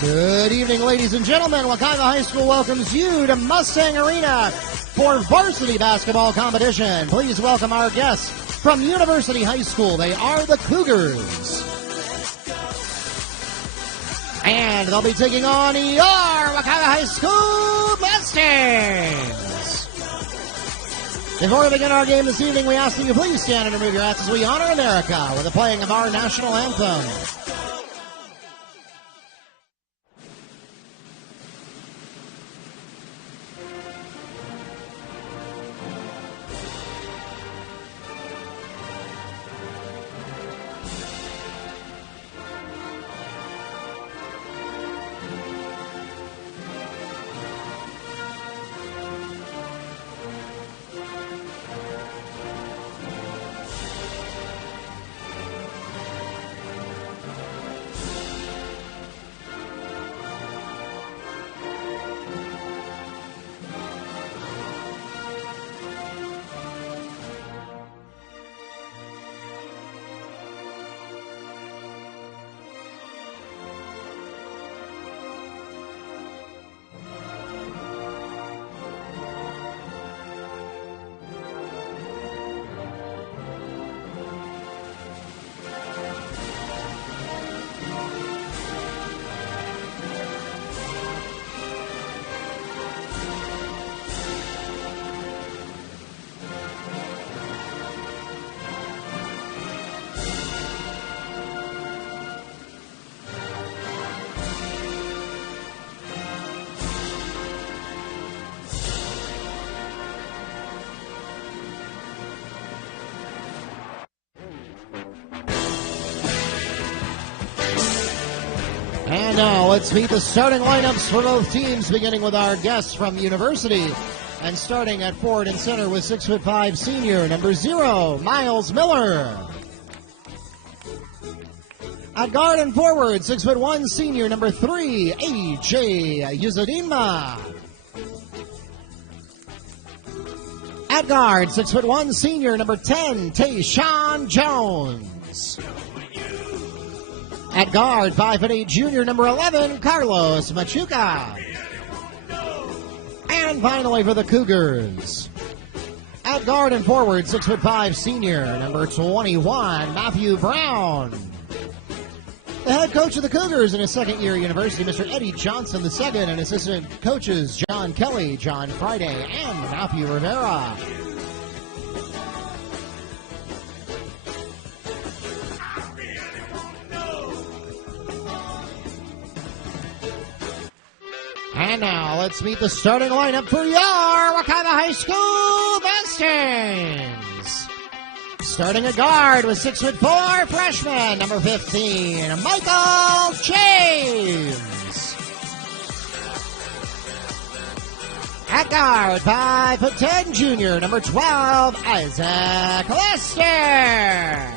Good evening, ladies and gentlemen. Wekiva High School welcomes you to Mustang Arena for varsity basketball competition. Please welcome our guests from University High School. They are the Cougars. And they'll be taking on your Wekiva High School Mustangs. Before we begin our game this evening, we ask that you please stand and remove your hats as we honor America with the playing of our national anthem. And now let's meet the starting lineups for both teams, beginning with our guests from University. And starting at forward and center with 6'5" senior, number 0, Miles Miller. At guard and forward, 6'1" senior, number 3, A.J. Yuzadinma. At guard, 6'1" senior, number 10, Tayshawn Jones. At guard, 5'8" junior, number 11, Carlos Machuca. And finally for the Cougars, at guard and forward, 6'5" senior, number 21, Matthew Brown. The head coach of the Cougars in his second year at University, Mr. Eddie Johnson II, and assistant coaches John Kelly, John Friday, and Matthew Rivera. And now let's meet the starting lineup for your Wekiva High School Mustangs. Starting at guard with 6'4" freshman, number 15, Michael James. At guard, 5'10" junior, number 12, Isaac Lester.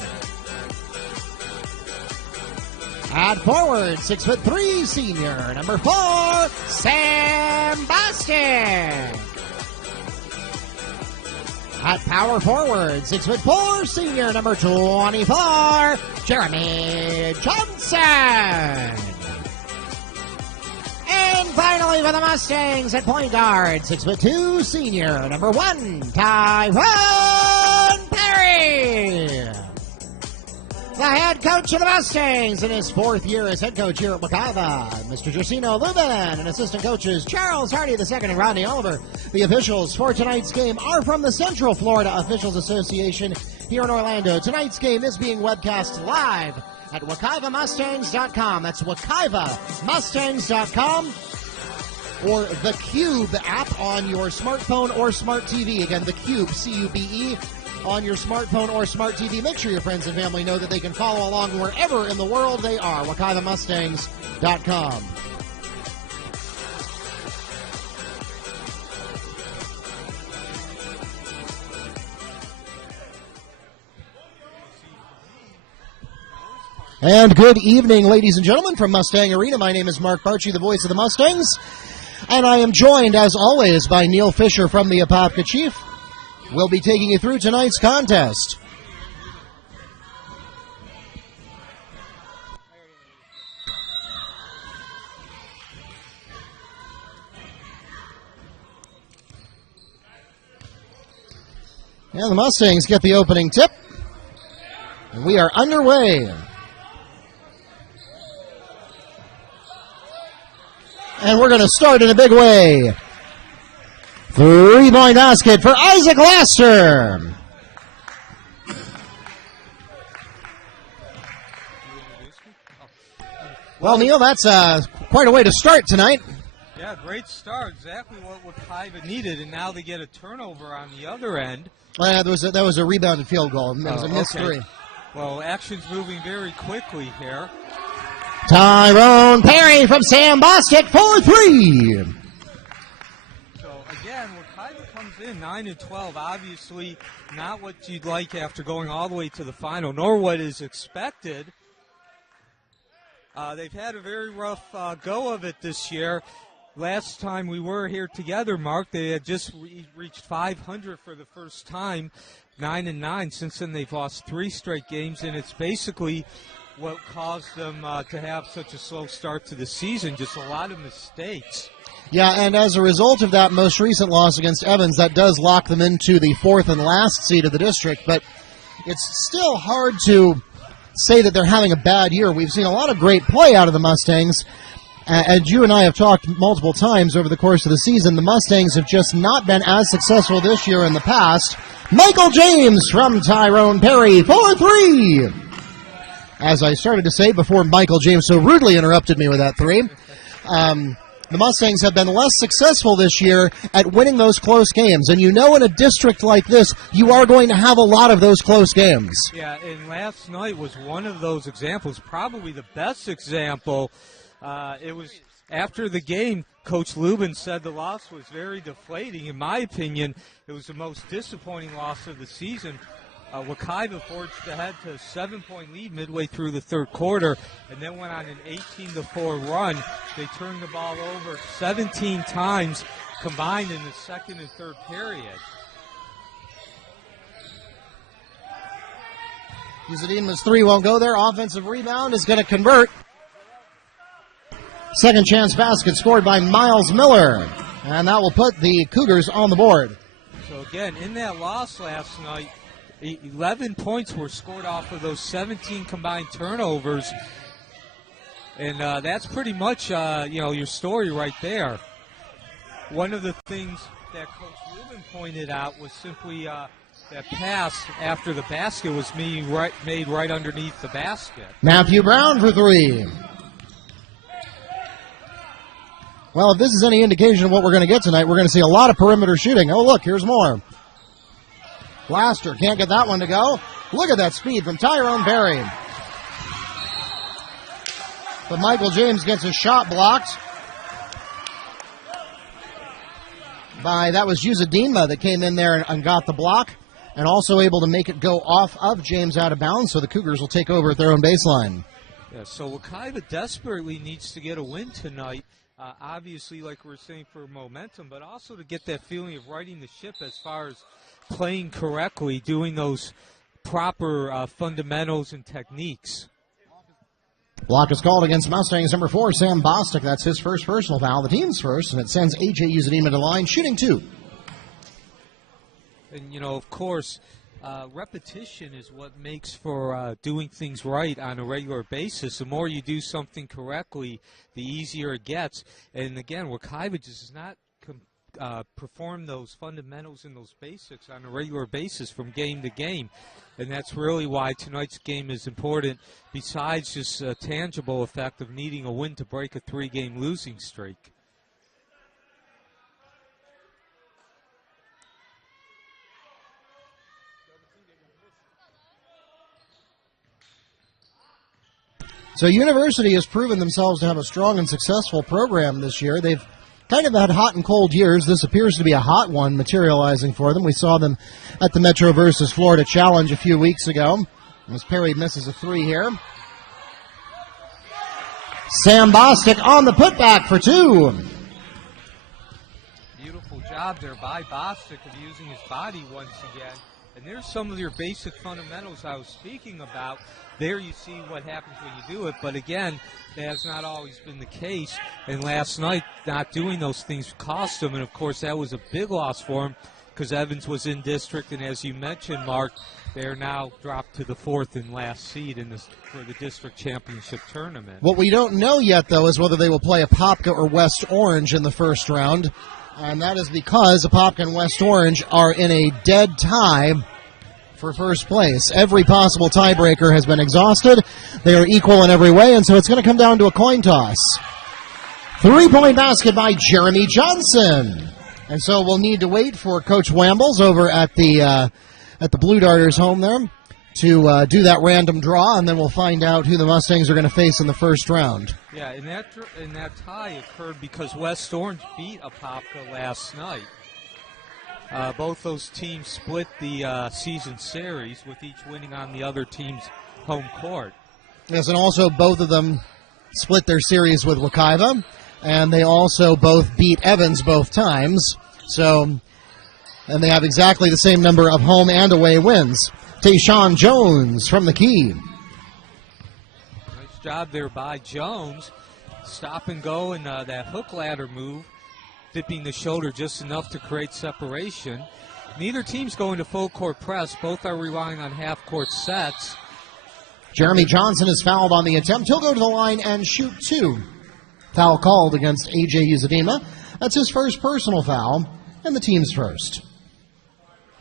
At forward, 6'3" senior, number 4, Sam Boston. At power forward, 6'4" senior, number 24, Jeremy Johnson. And finally for the Mustangs at point guard, 6'2" senior, number 1, Tyrone Perry. The head coach of the Mustangs in his 4th year as head coach here at Wekiva, Mr. Jacino Lubin, and assistant coaches Charles Hardy II and Rodney Oliver. The officials for tonight's game are from the Central Florida Officials Association here in Orlando. Tonight's game is being webcast live at WekivaMustangs.com. That's WekivaMustangs.com, or the Cube app on your smartphone or smart TV. Again, the Cube, C-U-B-E, on your smartphone or smart TV. Make sure your friends and family know that they can follow along wherever in the world they are. WekivaMustangs.com. And good evening, ladies and gentlemen, from Mustang Arena. My name is Mark Barchi, the voice of the Mustangs, and I am joined, as always, by Neil Fisher from the Apopka Chief. We'll be taking you through tonight's contest. And the Mustangs get the opening tip. And we are underway. And we're going to start in a big way. 3-point basket for Isaac Laster. Well, Neil, that's quite a way to start tonight. Yeah, great start. Exactly what Wekiva needed, and now they get a turnover on the other end. That was a rebounded field goal. It was a missed three. Well, action's moving very quickly here. Tyrone Perry from Sam Bostic for 3. So, again, Wekiva comes in 9-12. Obviously, not what you'd like after going all the way to the final, nor what is expected. They've had a very rough go of it this year. Last time we were here together, Mark, they had just reached 500 for the first time, 9-9. Since then, they've lost 3 straight games, and it's basically what caused them to have such a slow start to the season, just a lot of mistakes. Yeah, and as a result of that most recent loss against Evans, that does lock them into the 4th and last seed of the district, but it's still hard to say that they're having a bad year. We've seen a lot of great play out of the Mustangs. As you and I have talked multiple times over the course of the season, the Mustangs have just not been as successful this year in the past. Michael James from Tyrone Perry for 3. As I started to say before Michael James so rudely interrupted me with that 3, the Mustangs have been less successful this year at winning those close games. And you know in a district like this, you are going to have a lot of those close games. Yeah, and last night was one of those examples, probably the best example. It was after the game, Coach Lubin said the loss was very deflating. In my opinion, it was the most disappointing loss of the season. Wekiva forged ahead to a 7-point lead midway through the third quarter and then went on an 18-4 run. They turned the ball over 17 times combined in the second and third period. Uzadima's 3 won't go there. Offensive rebound is going to convert. Second chance basket scored by Miles Miller. And that will put the Cougars on the board. So again, in that loss last night, 11 points were scored off of those 17 combined turnovers. And that's pretty much, your story right there. One of the things that Coach Lubin pointed out was simply that pass after the basket was made right underneath the basket. Matthew Brown for 3. Well, if this is any indication of what we're going to get tonight, we're going to see a lot of perimeter shooting. Oh, look, here's more. Laster can't get that one to go. Look at that speed from Tyrone Perry. But Michael James gets his shot blocked by, that was Uzadima that came in there and got the block, and also able to make it go off of James out of bounds, so the Cougars will take over at their own baseline. Yeah, so Wekiva desperately needs to get a win tonight. Obviously, like we're saying, for momentum, but also to get that feeling of righting the ship as far as playing correctly, doing those proper fundamentals and techniques. Block is called against Mustangs number 4, Sam Bostic. That's his first personal foul, the team's first, and it sends A.J. Uzadima to line, shooting 2. And, of course, repetition is what makes for doing things right on a regular basis. The more you do something correctly, the easier it gets. And, again, Wekiva just does not perform those fundamentals and those basics on a regular basis from game to game. And that's really why tonight's game is important, besides just a tangible effect of needing a win to break a 3-game losing streak. So University has proven themselves to have a strong and successful program this year. They've kind of had hot and cold years. This appears to be a hot one materializing for them. We saw them at the Metro versus Florida Challenge a few weeks ago. As Perry misses a 3 here. Sam Bostic on the putback for 2. Beautiful job there by Bostic of using his body once again. And there's some of your basic fundamentals I was speaking about. There you see what happens when you do it. But again, that has not always been the case. And last night, not doing those things cost him. And, of course, that was a big loss for him because Evans was in district, and as you mentioned, Mark, they're now dropped to the 4th and last seed for the district championship tournament. What we don't know yet, though, is whether they will play Apopka or West Orange in the first round, and that is because Apopka and West Orange are in a dead tie for first place. Every possible tiebreaker has been exhausted. They are equal in every way, and so it's going to come down to a coin toss. 3-point basket by Jeremy Johnson. And so we'll need to wait for Coach Wambles over at the Blue Darters home there to do that random draw, and then we'll find out who the Mustangs are going to face in the first round. Yeah, and that tie occurred because West Orange beat Apopka last night. Both those teams split the season series, with each winning on the other team's home court. Yes, and also both of them split their series with Wekiva, and they also both beat Evans both times. So, and they have exactly the same number of home and away wins. Tayshawn Jones from the key. Nice job there by Jones. Stop and go, and that hook ladder move, dipping the shoulder just enough to create separation. Neither team's going to full court press. Both are relying on half court sets. Jeremy Johnson is fouled on the attempt. He'll go to the line and shoot 2. Foul called against A.J. Uzadima. That's his first personal foul, and the team's first.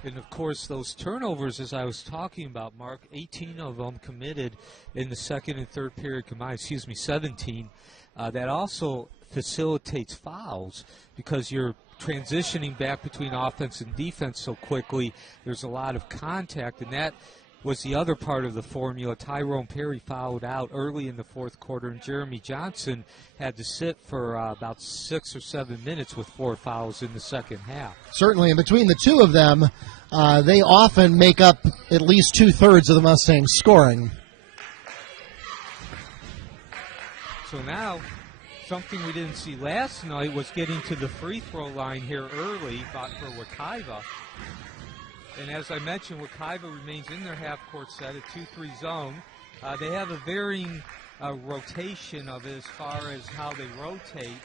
And, of course, those turnovers, as I was talking about, Mark, 18 of them committed in the second and third period combined, 17. That also facilitates fouls because you're transitioning back between offense and defense so quickly. There's a lot of contact, and that was the other part of the formula. Tyrone Perry fouled out early in the fourth quarter, and Jeremy Johnson had to sit for about 6 or 7 minutes with 4 fouls in the second half. Certainly, and between the two of them, they often make up at least 2/3 of the Mustangs' scoring. So now, something we didn't see last night was getting to the free throw line here early for Wekiva. And as I mentioned, Wekiva remains in their half-court set, a 2-3 zone. They have a varying rotation of it as far as how they rotate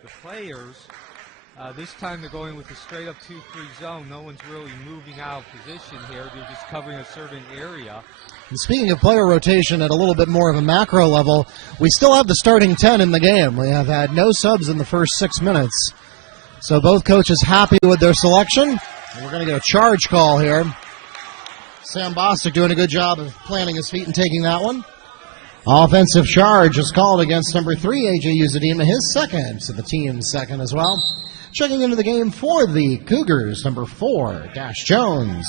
the players. This time they're going with a straight-up 2-3 zone. No one's really moving out of position here. They're just covering a certain area. And speaking of player rotation at a little bit more of a macro level, we still have the starting 10 in the game. We have had no subs in the first 6 minutes. So both coaches happy with their selection. And we're going to get a charge call here. Sam Bostic doing a good job of planting his feet and taking that one. Offensive charge is called against number 3, A.J. Uzadima, his second, so the team's second as well. Checking into the game for the Cougars, number 4, Dash Jones.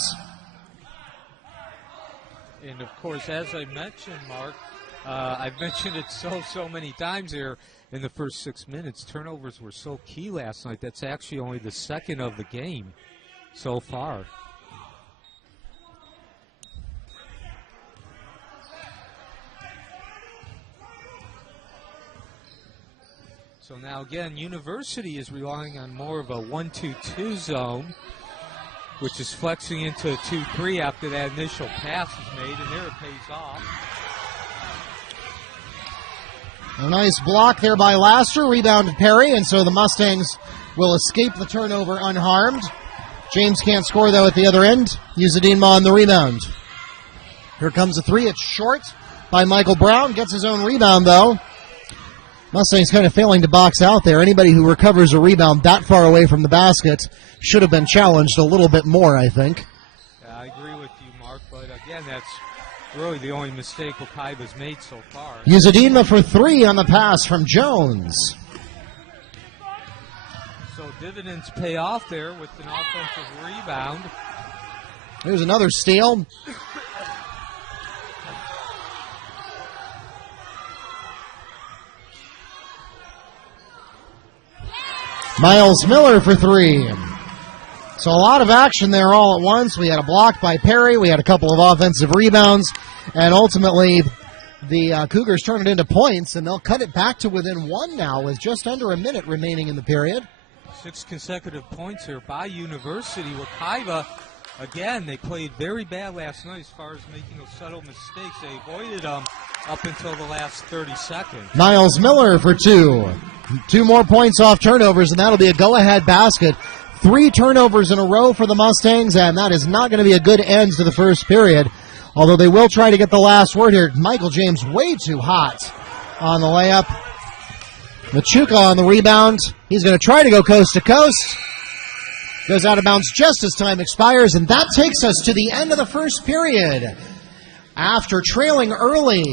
And, of course, as I mentioned, Mark, I've mentioned it so many times here in the first 6 minutes. Turnovers were so key last night. That's actually only the second of the game so far. So now again, University is relying on more of a 1-2-2 zone, which is flexing into a 2-3 after that initial pass is made, and there it pays off. A nice block there by Laster, rebounded Perry, and so the Mustangs will escape the turnover unharmed. James can't score, though, at the other end. Uzadima on the rebound. Here comes a 3. It's short by Michael Brown. Gets his own rebound, though. Mustangs kind of failing to box out there. Anybody who recovers a rebound that far away from the basket should have been challenged a little bit more, I think. Yeah, I agree with you, Mark, but again, that's really the only mistake Wekiva's made so far. Uzadima for 3 on the pass from Jones. So dividends pay off there with an offensive rebound. There's another steal. Miles Miller for 3. So a lot of action there all at once. We had a block by Perry. We had a couple of offensive rebounds. And ultimately, the Cougars turn it into points, and they'll cut it back to within 1 now with just under a minute remaining in the period. 6 consecutive points here by University. Wekiva, again, they played very bad last night as far as making those subtle mistakes. They avoided them up until the last 30 seconds. Miles Miller for 2. 2 more points off turnovers, and that'll be a go-ahead basket. 3 turnovers in a row for the Mustangs, and that is not going to be a good end to the first period, although they will try to get the last word here. Michael James way too hot on the layup. Machuca on the rebound. He's going to try to go coast to coast. Goes out of bounds just as time expires, and that takes us to the end of the first period. After trailing early,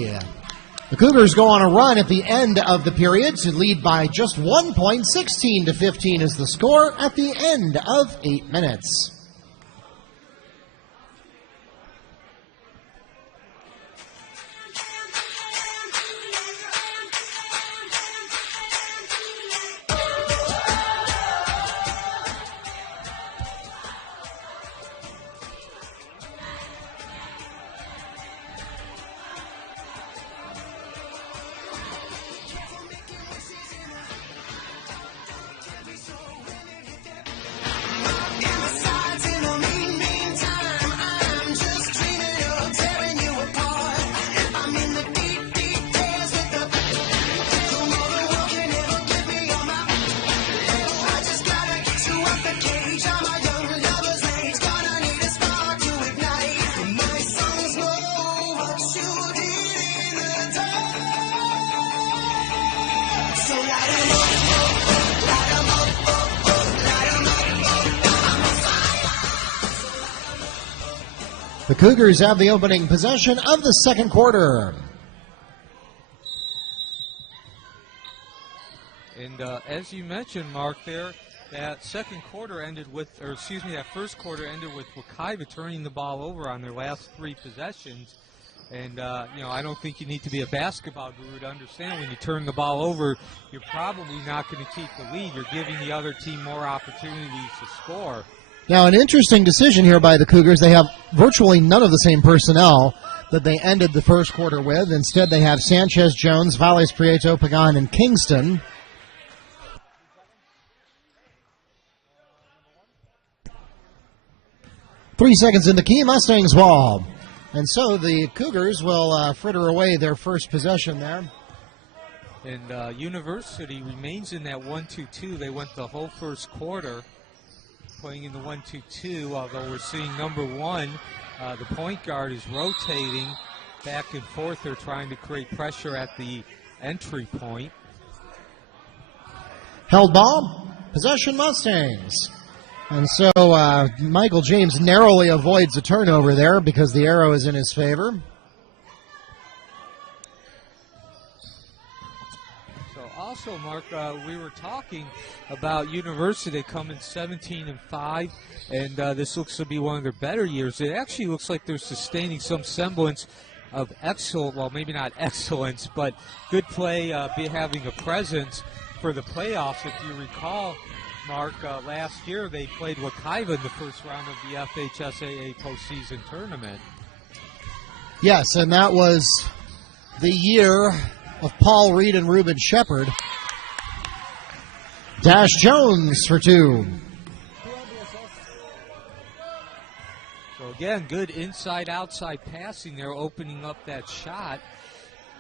the Cougars go on a run at the end of the period to lead by just 1 point. 16-15 is the score at the end of 8 minutes. The Cougars have the opening possession of the second quarter. And as you mentioned, Mark, there, that second quarter ended with, or excuse me, that first quarter ended with Wekiva turning the ball over on their last 3 possessions. And, you know, I don't think you need to be a basketball guru to understand when you turn the ball over, you're probably not going to keep the lead. You're giving the other team more opportunities to score. Now, an interesting decision here by the Cougars. They have virtually none of the same personnel that they ended the first quarter with. Instead, they have Sanchez, Jones, Valles, Prieto, Pagan, and Kingston. Three seconds in the key, Mustangs ball. And so the Cougars will fritter away their first possession there. And University remains in that 1-2-2. They went the whole first quarter playing in the 1-2-2, although we're seeing number 1, the point guard, is rotating back and forth. They're trying to create pressure at the entry point. Held ball, possession Mustangs. And so Michael James narrowly avoids a turnover there because the arrow is in his favor. Also, Mark, we were talking about University coming 17-5, and this looks to be one of their better years. It actually looks like they're sustaining some semblance of excellence, well, maybe not excellence, but good play, having a presence for the playoffs. If you recall, Mark, last year they played Wekiva in the first round of the FHSAA postseason tournament. Yes, and that was the year of Paul Reed and Ruben Shepard. Dash Jones for 2. So again, good inside-outside passing there, opening up that shot,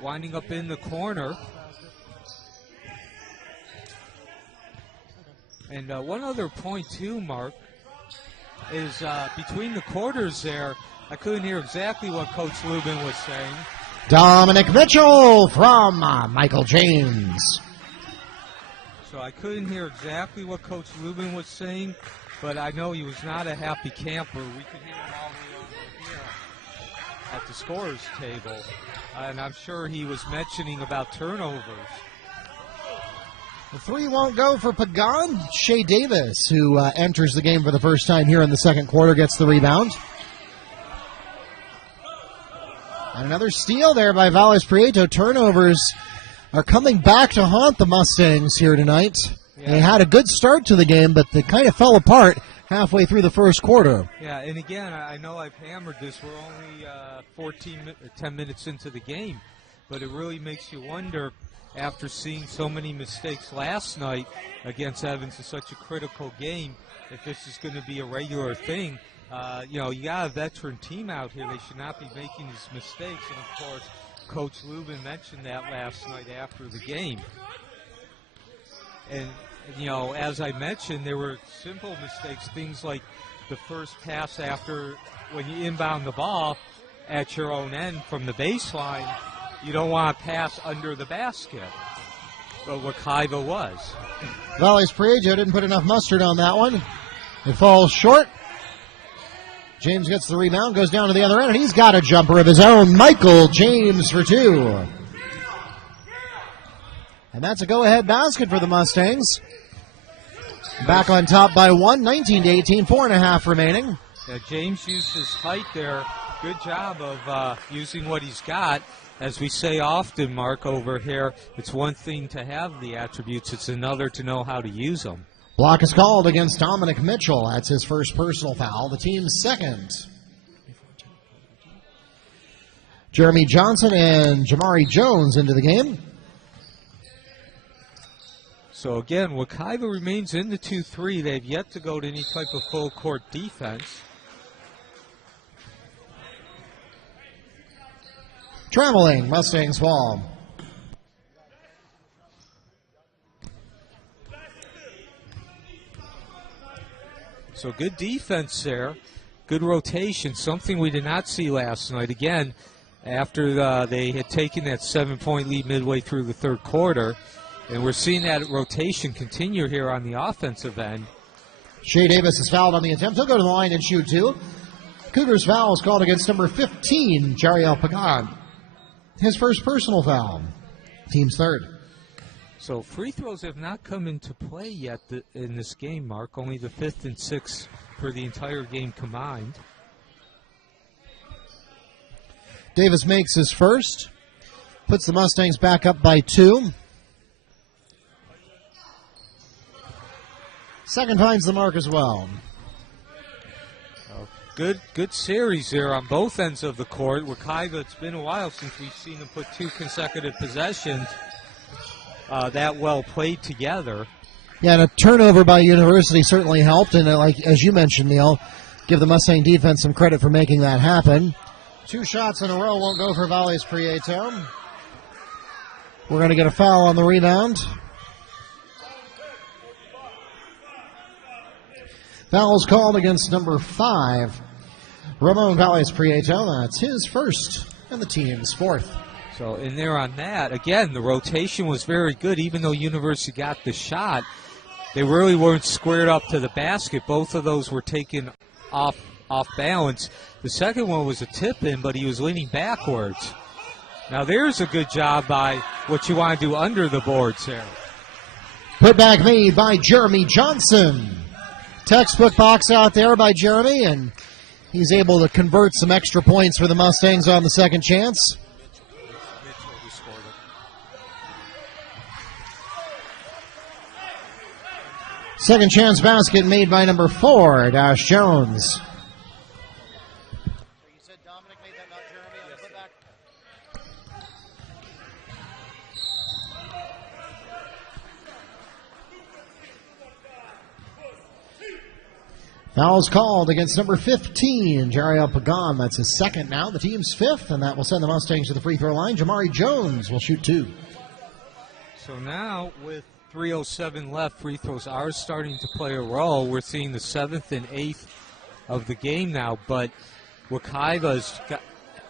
winding up in the corner. And one other point too, Mark, is between the quarters there, I couldn't hear exactly what Coach Lubin was saying. Dominic Mitchell from Michael James. So I couldn't hear exactly what Coach Lubin was saying, but I know he was not a happy camper. We could hear him all the way over here at the scorer's table. And I'm sure he was mentioning about turnovers. The 3 won't go for Pagan. Shea Davis, who enters the game for the first time here in the second quarter, gets the rebound. And another steal there by Valles Prieto. Turnovers are coming back to haunt the Mustangs here tonight. Yeah. They had a good start to the game, but they kind of fell apart halfway through the first quarter. Yeah, and again, I know I've hammered this. We're only 10 minutes into the game, but it really makes you wonder, after seeing so many mistakes last night against Evans in such a critical game, if this is going to be a regular thing. You know, you got a veteran team out here. They should not be making these mistakes. And, of course, Coach Lubin mentioned that last night after the game. And you know, as I mentioned, there were simple mistakes, things like the first pass after when you inbound the ball at your own end from the baseline, you don't want to pass under the basket. But Wekiva was. Valley's Prieto didn't put enough mustard on that one. It falls short. James gets the rebound, goes down to the other end, and he's got a jumper of his own. Michael James for two. And that's a go-ahead basket for the Mustangs. Back on top by one, 19-18, 4.5 remaining. Yeah, James used his height there. Good job of using what he's got. As we say often, Mark, over here, it's one thing to have the attributes, it's another to know how to use them. Block is called against Dominic Mitchell. That's his first personal foul, the team's second. Jeremy Johnson and Jamari Jones into the game. So again, Wekiva remains in the 2-3. They've yet to go to any type of full court defense. Traveling, Mustangs fall. So good defense there. Good rotation, something we did not see last night. Again, after they had taken that 7-point lead midway through the third quarter. And we're seeing that rotation continue here on the offensive end. Shea Davis is fouled on the attempt. He'll go to the line and shoot two. Cougars foul is called against number 15, Jariel Pagan. His first personal foul. Team's third. So free throws have not come into play yet in this game, Mark. Only the 5th and 6th for the entire game combined. Davis makes his first. Puts the Mustangs back up by 2. Second finds the mark as well. Good series there on both ends of the court. Wekiva, it's been a while since we've seen them put 2 consecutive possessions that well played together. Yeah, and a turnover by University certainly helped. And like as you mentioned, Neil, give the Mustang defense some credit for making that happen. 2 shots in a row won't go for Valles Prieto. We're going to get a foul on the rebound. Foul's called against number 5, Ramon Valles Prieto. That's his first and the team's fourth. So in there on that, again, the rotation was very good. Even though University got the shot, they really weren't squared up to the basket. Both of those were taken off balance. The second one was a tip-in, but he was leaning backwards. Now there's a good job by what you want to do under the boards there. Put back made by Jeremy Johnson. Textbook box out there by Jeremy, and he's able to convert some extra points for the Mustangs on the second chance. Second chance basket made by number 4, Dash Jones. You said Dominic made that, not Jeremy on the putback? Foul's called against number 15, Jariel Pagan. That's his second now. The team's 5th, and that will send the Mustangs to the free throw line. Jamari Jones will shoot 2. So now with 3:07 left, free throws are starting to play a role. We're seeing the 7th and 8th of the game now, but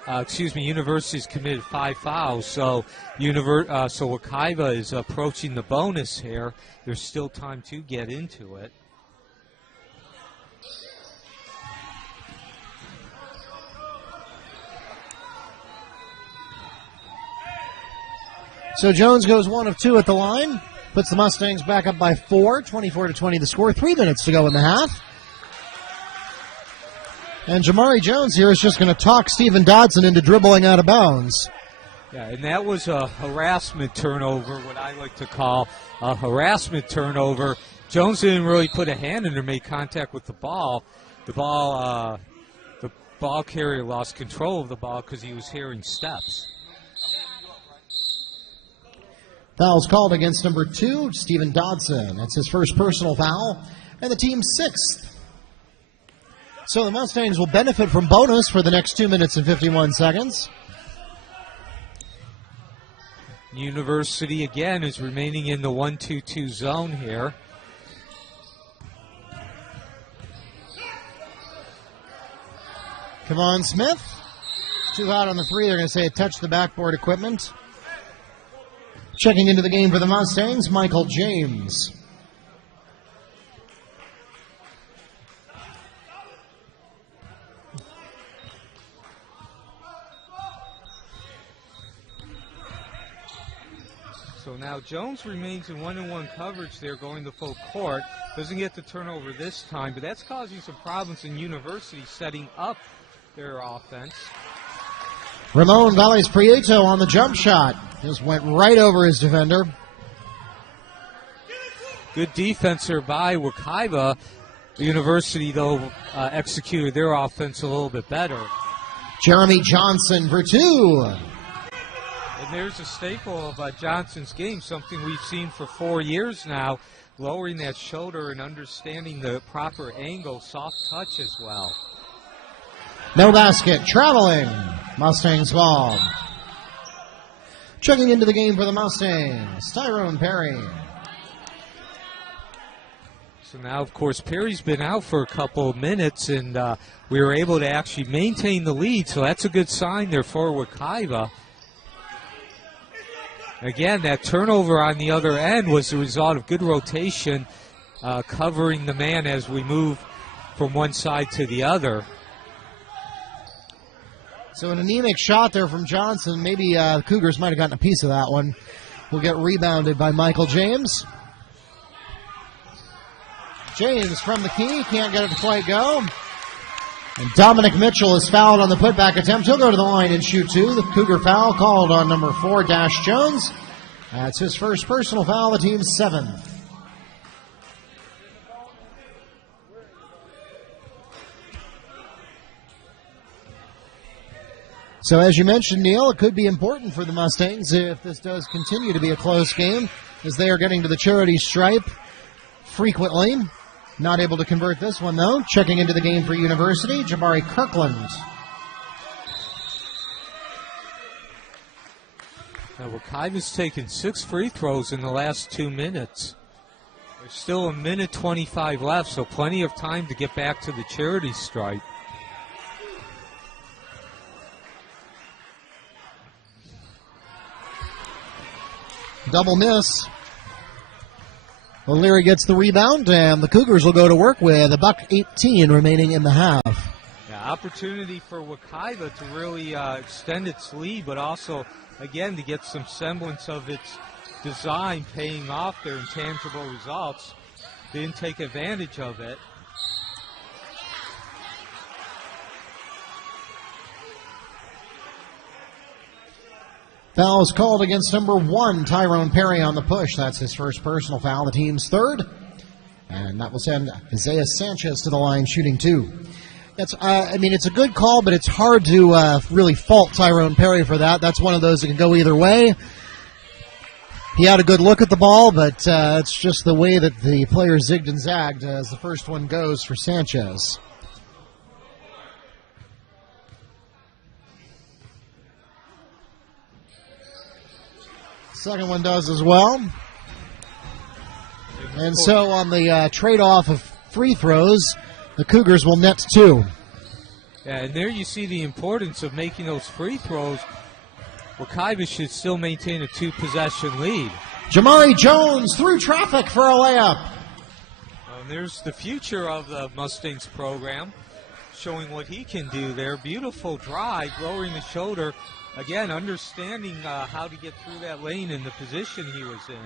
University's committed 5 fouls, so Wekiva is approaching the bonus here. There's still time to get into it. So Jones goes 1 of 2 at the line. Puts the Mustangs back up by 4, 24-20 the score. 3 minutes to go in the half. And Jamari Jones here is just going to talk Stephen Dodson into dribbling out of bounds. Yeah, and that was a harassment turnover, what I like to call a harassment turnover. Jones didn't really put a hand in or make contact with the ball. The ball carrier lost control of the ball because he was hearing steps. Foul's called against number 2, Stephen Dodson. That's his first personal foul, and the team's 6th. So the Mustangs will benefit from bonus for the next 2 minutes and 51 seconds. University, again, is remaining in the 1-2-2 zone here. Kevon Smith, 2 out on the 3. They're going to say it touched the backboard equipment. Checking into the game for the Mustangs, Michael James. So now Jones remains in 1-on-1 coverage there going to full court. Doesn't get the turnover this time, but that's causing some problems in University setting up their offense. Ramon Valles-Prieto on the jump shot. Just went right over his defender. Good defense there by Wekiva. The University, though, executed their offense a little bit better. Jeremy Johnson for 2. And there's a staple of Johnson's game, something we've seen for 4 years now, lowering that shoulder and understanding the proper angle, soft touch as well. No basket, traveling. Mustangs ball. Checking into the game for the Mustangs, Tyrone Perry. So now, of course, Perry's been out for a couple of minutes, and we were able to actually maintain the lead, so that's a good sign there for Wekiva. Again, that turnover on the other end was the result of good rotation, covering the man as we move from one side to the other. So an anemic shot there from Johnson. Maybe the Cougars might have gotten a piece of that one. Will get rebounded by Michael James. James from the key, can't get it to quite go. And Dominic Mitchell is fouled on the putback attempt. He'll go to the line and shoot 2. The Cougar foul called on number 4, Dash Jones. That's his first personal foul, the team's 7th. So as you mentioned, Neil, it could be important for the Mustangs if this does continue to be a close game, as they are getting to the charity stripe frequently. Not able to convert this one, though. Checking into the game for University, Jabari Kirkland. Now, Wekiva's taken 6 free throws in the last 2 minutes. There's still 1:25 left, so plenty of time to get back to the charity stripe. Double miss. O'Leary gets the rebound, and the Cougars will go to work with $1:18 remaining in the half. Yeah, opportunity for Wekiva to really extend its lead, but also, again, to get some semblance of its design paying off their intangible results. They didn't take advantage of it. Foul is called against number 1, Tyrone Perry, on the push. That's his first personal foul, the team's 3rd. And that will send Isaiah Sanchez to the line shooting 2. It's a good call, but it's hard to really fault Tyrone Perry for that. That's one of those that can go either way. He had a good look at the ball, but it's just the way that the player zigged and zagged as the first one goes for Sanchez. Second one does as well. And so on the trade-off of free throws, the Cougars will net 2. Yeah, and there you see the importance of making those free throws. Wekiva should still maintain a 2-possession lead. Jamari Jones through traffic for a layup. And there's the future of the Mustangs program, showing what he can do there. Beautiful drive, lowering the shoulder. Again, understanding how to get through that lane in the position he was in.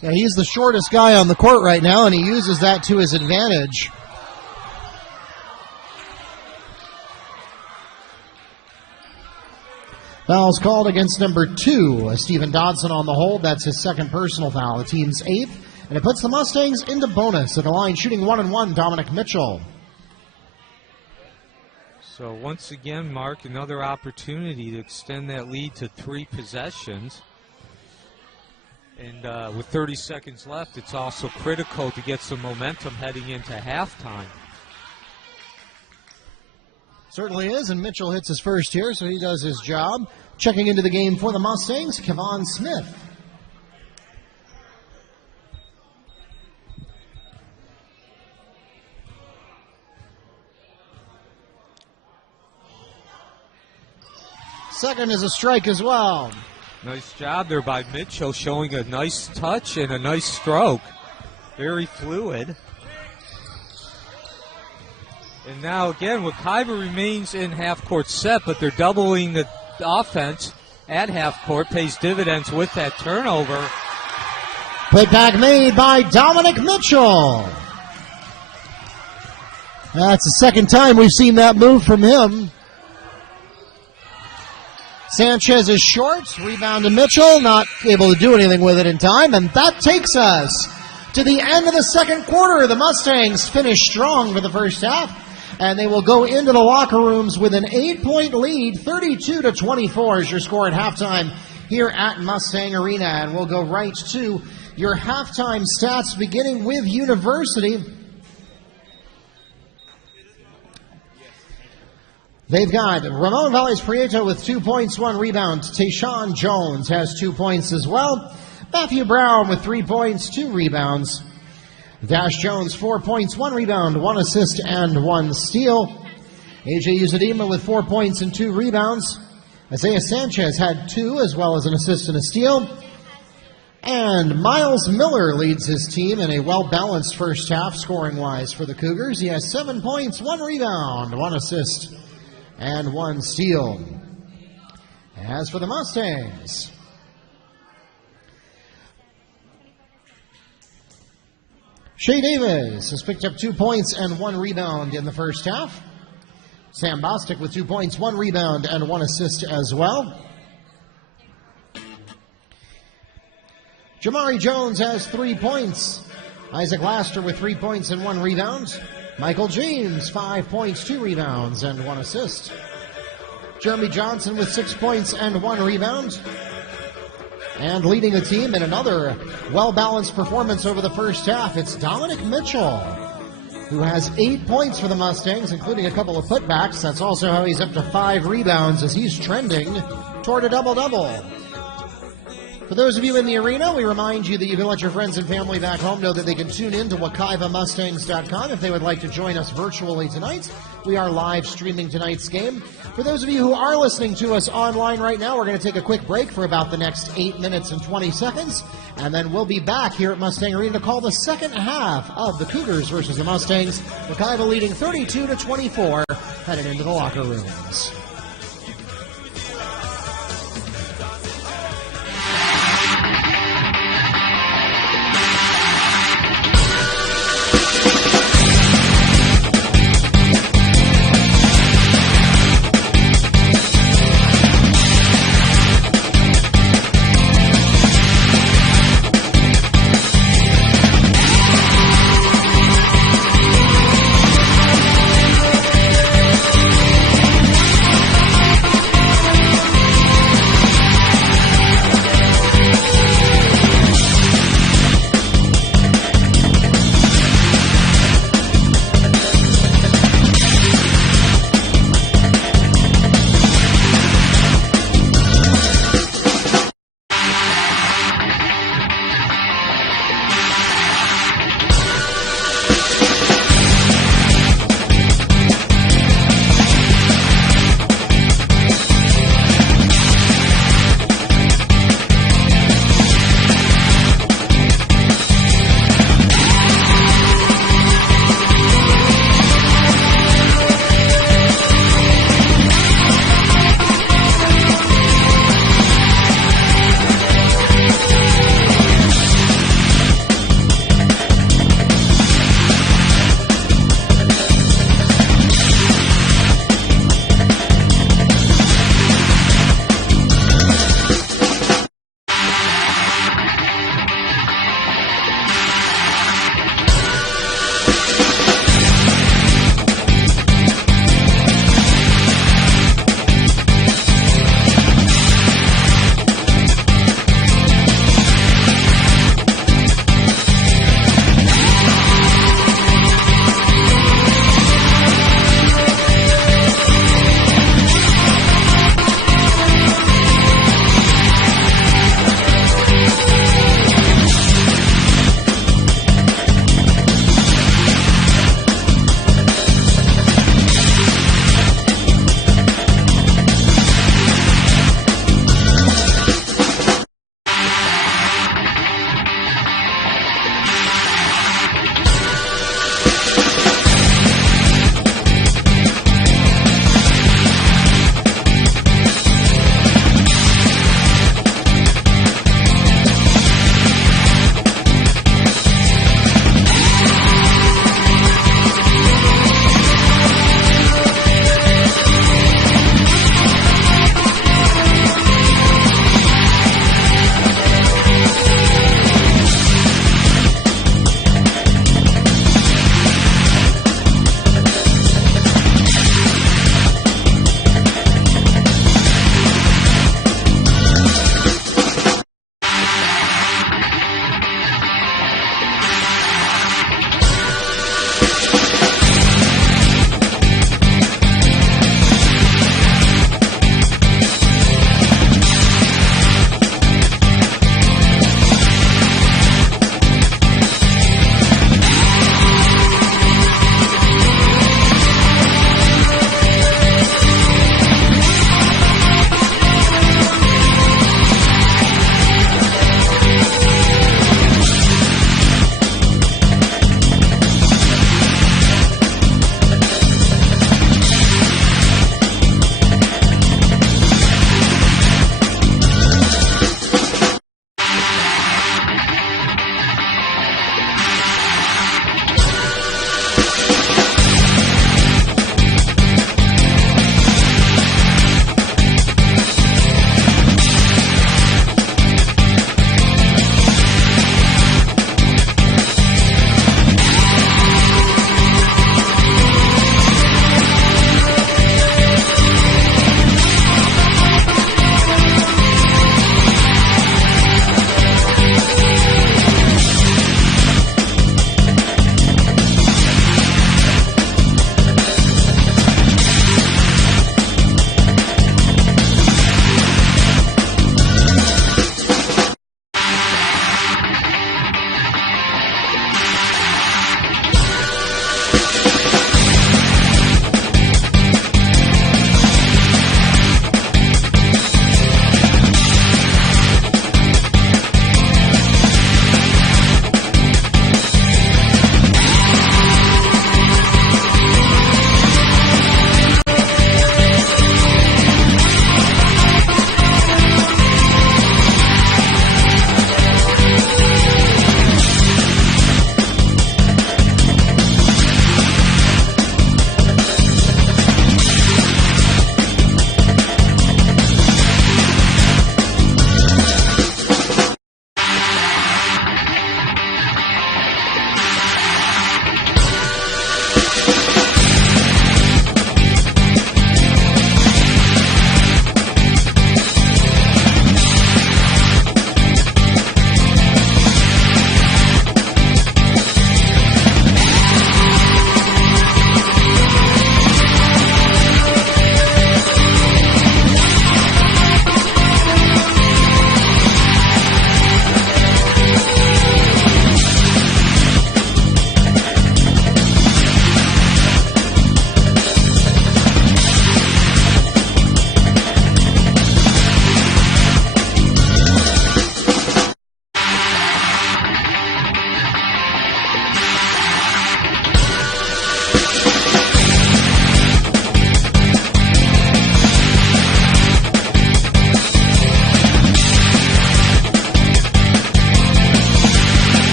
Yeah, he's the shortest guy on the court right now, and he uses that to his advantage. Foul's called against number 2, Stephen Dodson on the hold. That's his second personal foul, the team's 8th. And it puts the Mustangs into bonus at the line, shooting 1-1, Dominic Mitchell. So once again, Mark, another opportunity to extend that lead to 3 possessions. And with 30 seconds left, it's also critical to get some momentum heading into halftime. Certainly is, and Mitchell hits his first here, so he does his job. Checking into the game for the Mustangs, Kevon Smith. second is a strike as well. Nice job there by Mitchell, showing a nice touch and a nice stroke. Very fluid. And now again, Wekiva remains in half-court set, but they're doubling the offense at half-court. Pays dividends with that turnover. Putback made by Dominic Mitchell. That's the second time we've seen that move from him. Sanchez is short. Rebound to Mitchell. Not able to do anything with it in time. And that takes us to the end of the second quarter. The Mustangs finish strong for the first half. And they will go into the locker rooms with an 8-point lead. 32-24 is your score at halftime here at Mustang Arena. And we'll go right to your halftime stats, beginning with University. They've got Ramon Valles-Prieto with 2 points, 1 rebound. Tayshawn Jones has 2 points as well. Matthew Brown with 3 points, 2 rebounds. Dash Jones, 4 points, 1 rebound, 1 assist, and 1 steal. AJ Uzadima with 4 points and 2 rebounds. Isaiah Sanchez had 2 as well as an assist and a steal. And Miles Miller leads his team in a well-balanced first half scoring-wise for the Cougars. He has 7 points, 1 rebound, 1 assist, and 1 steal. As for the Mustangs, Shea Davis has picked up 2 points and 1 rebound in the first half. Sam Bostic with 2 points, 1 rebound, and 1 assist as well. Jamari Jones has 3 points. Isaac Laster with 3 points and 1 rebound. Michael James, 5 points, 2 rebounds, and 1 assist. Jeremy Johnson with 6 points and 1 rebound. And leading the team in another well-balanced performance over the first half, it's Dominic Mitchell, who has 8 points for the Mustangs, including a couple of putbacks. That's also how he's up to 5 rebounds as he's trending toward a double-double. For those of you in the arena, we remind you that you can let your friends and family back home know that they can tune in to WekivaMustangs.com if they would like to join us virtually tonight. We are live streaming tonight's game. For those of you who are listening to us online right now, we're going to take a quick break for about the next 8 minutes and 20 seconds, and then we'll be back here at Mustang Arena to call the second half of the Cougars versus the Mustangs. Wekiva leading 32-24, heading into the locker rooms.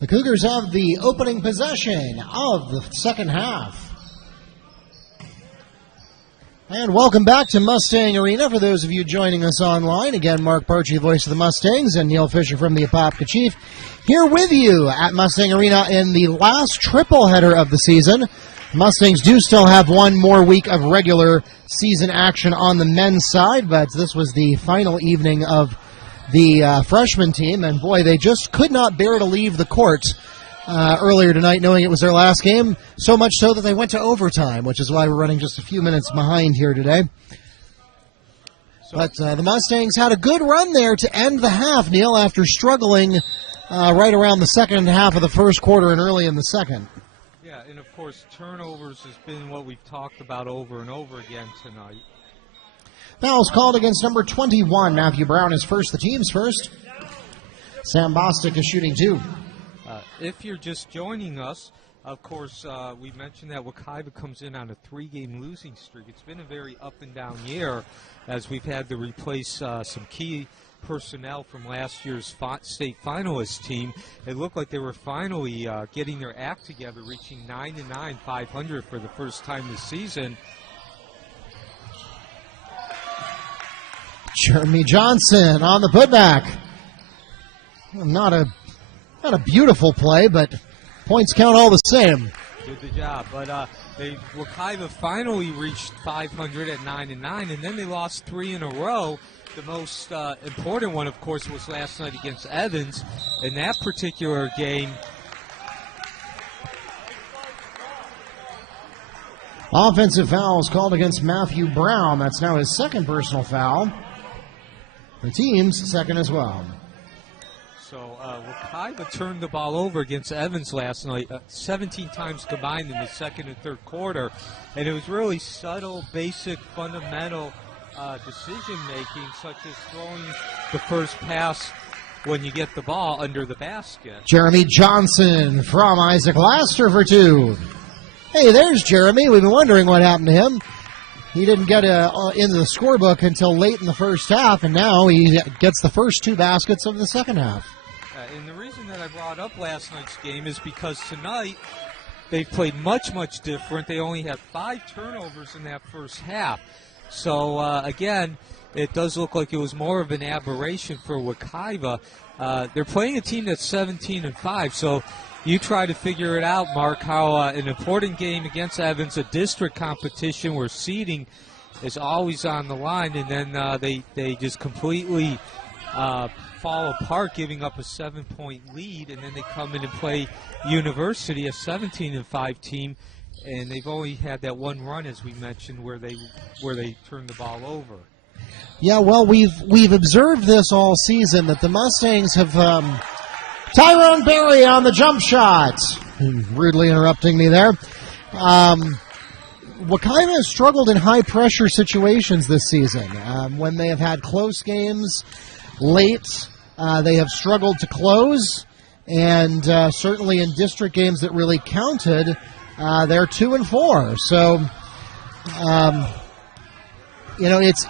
The Cougars have the opening possession of the second half. And welcome back to Mustang Arena. For those of you joining us online, again, Mark Barchi, voice of the Mustangs, and Neil Fisher from the Apopka Chief, here with you at Mustang Arena in the last triple header of the season. Mustangs do still have one more week of regular season action on the men's side, but this was the final evening of the freshman team, and boy, they just could not bear to leave the court earlier tonight, knowing it was their last game, so much so that they went to overtime, which is why we're running just a few minutes behind here today. But the Mustangs had a good run there to end the half, Neil, after struggling right around the second half of the first quarter and early in the second. Yeah, and of course, turnovers has been what we've talked about over and over again tonight. Fouls called against number 21. Matthew Brown is first, the team's first. Sam Bostic is shooting two. If you're just joining us, of course, we mentioned that Wekiva comes in on a 3-game losing streak. It's been a very up and down year as we've had to replace some key personnel from last year's state finalist team. It looked like they were finally getting their act together, reaching 9-9, 500 for the first time this season. Jeremy Johnson on the putback. Not a beautiful play, but points count all the same. Did the job, but Wekiva finally reached 500 at 9-9, and then they lost 3 in a row. The most important one, of course, was last night against Evans. In that particular game, offensive fouls called against Matthew Brown. That's now his second personal foul. The team's second as well. So Wekiva turned the ball over against Evans last night 17 times combined in the second and third quarter. And it was really subtle, basic, fundamental decision-making, such as throwing the first pass when you get the ball under the basket. Jeremy Johnson from Isaac Laster for two. Hey, there's Jeremy. We've been wondering what happened to him. He didn't get into the scorebook until late in the first half, and now he gets the first two baskets of the second half. And the reason that I brought up last night's game is because tonight they've played much, much different. They only had 5 turnovers in that first half. So, again, it does look like it was more of an aberration for Wekiva. They're playing a team that's 17-5, so you try to figure it out, Mark, how an important game against Evans, a district competition where seeding is always on the line, and then they just completely fall apart, giving up a 7-point lead, and then they come in and play University, a 17-5 team, and they've only had that one run, as we mentioned, where they turned the ball over. Yeah, well, we've observed this all season, that the Mustangs have Tyrone Berry on the jump shot. Rudely interrupting me there. Wekiva has struggled in high-pressure situations this season. When they have had close games late, they have struggled to close, and certainly in district games that really counted, they're 2-4. So, it's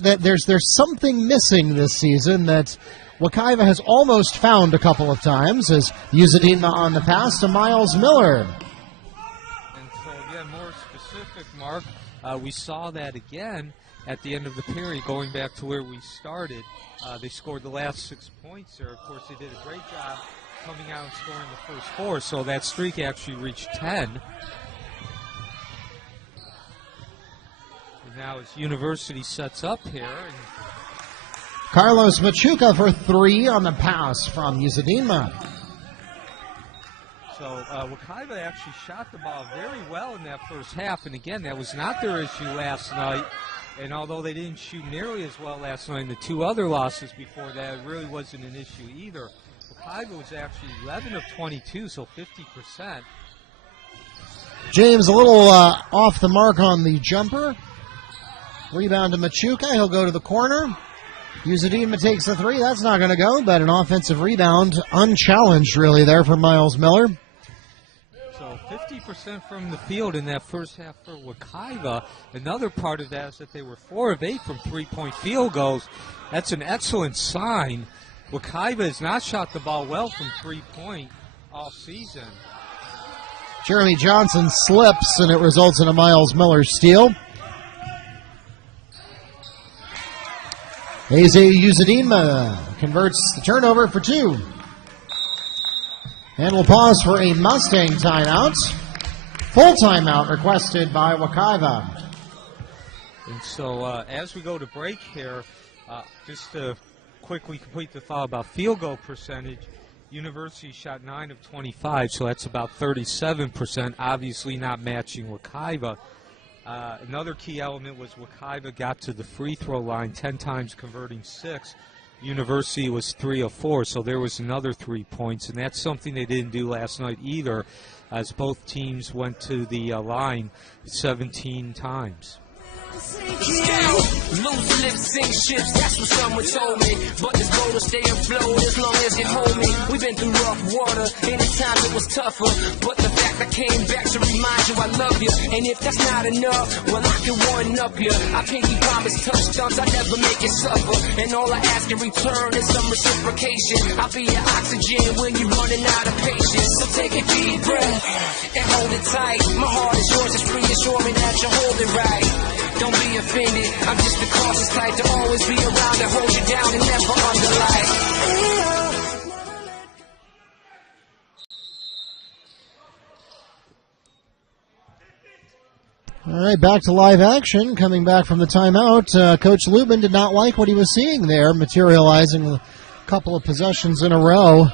that there's something missing this season that Wekiva has almost found a couple of times, as Uzadima on the pass to Miles Miller. And so, again, more specific, Mark, we saw that again at the end of the period, going back to where we started. They scored the last 6 points there. Of course, they did a great job coming out and scoring the first 4, so that streak actually reached 10. And now as University sets up here, and Carlos Machuca for 3 on the pass from Uzadima. So Wekiva actually shot the ball very well in that first half, and again, that was not their issue last night. And although they didn't shoot nearly as well last night in the 2 other losses before that, it really wasn't an issue either. Wekiva was actually 11 of 22, so 50%. James a little off the mark on the jumper. Rebound to Machuca. He'll go to the corner. Uzadima takes the 3. That's not going to go, but an offensive rebound, unchallenged really there for Miles Miller. So 50% from the field in that first half for Wekiva. Another part of that is that they were 4 of 8 from three-point field goals. That's an excellent sign. Wekiva has not shot the ball well from three-point all season. Jeremy Johnson slips, and it results in a Miles Miller steal. Eze Uzadinma converts the turnover for 2. And we'll pause for a Mustang timeout. Full timeout requested by Wekiva. And so as we go to break here, just to quickly complete the thought about field goal percentage, University shot 9 of 25, so that's about 37%, obviously not matching Wekiva. Another key element was Wekiva got to the free throw line 10 times, converting 6. University was 3 of 4, so there was another 3 points, and that's something they didn't do last night either, as both teams went to the line 17 times. Loose lips sink ships, that's what someone told me. But this boat will stay afloat as long as you hold me. We've been through rough water, anytime it was tougher. But the fact I came back to remind you I love you. And if that's not enough, well I can one up you. I pinky promise touchdowns, I never make you suffer. And all I ask in return is some reciprocation. I'll be your oxygen when you're running out of patience. So take a deep breath and hold it tight. My heart is yours, just reassure me that you hold it right. Don't be offended, I'm just the cautious type to always be around and hold you down and never underlie. All right, back to live action. Coming back from the timeout, Coach Lubin did not like what he was seeing there, materializing a couple of possessions in a row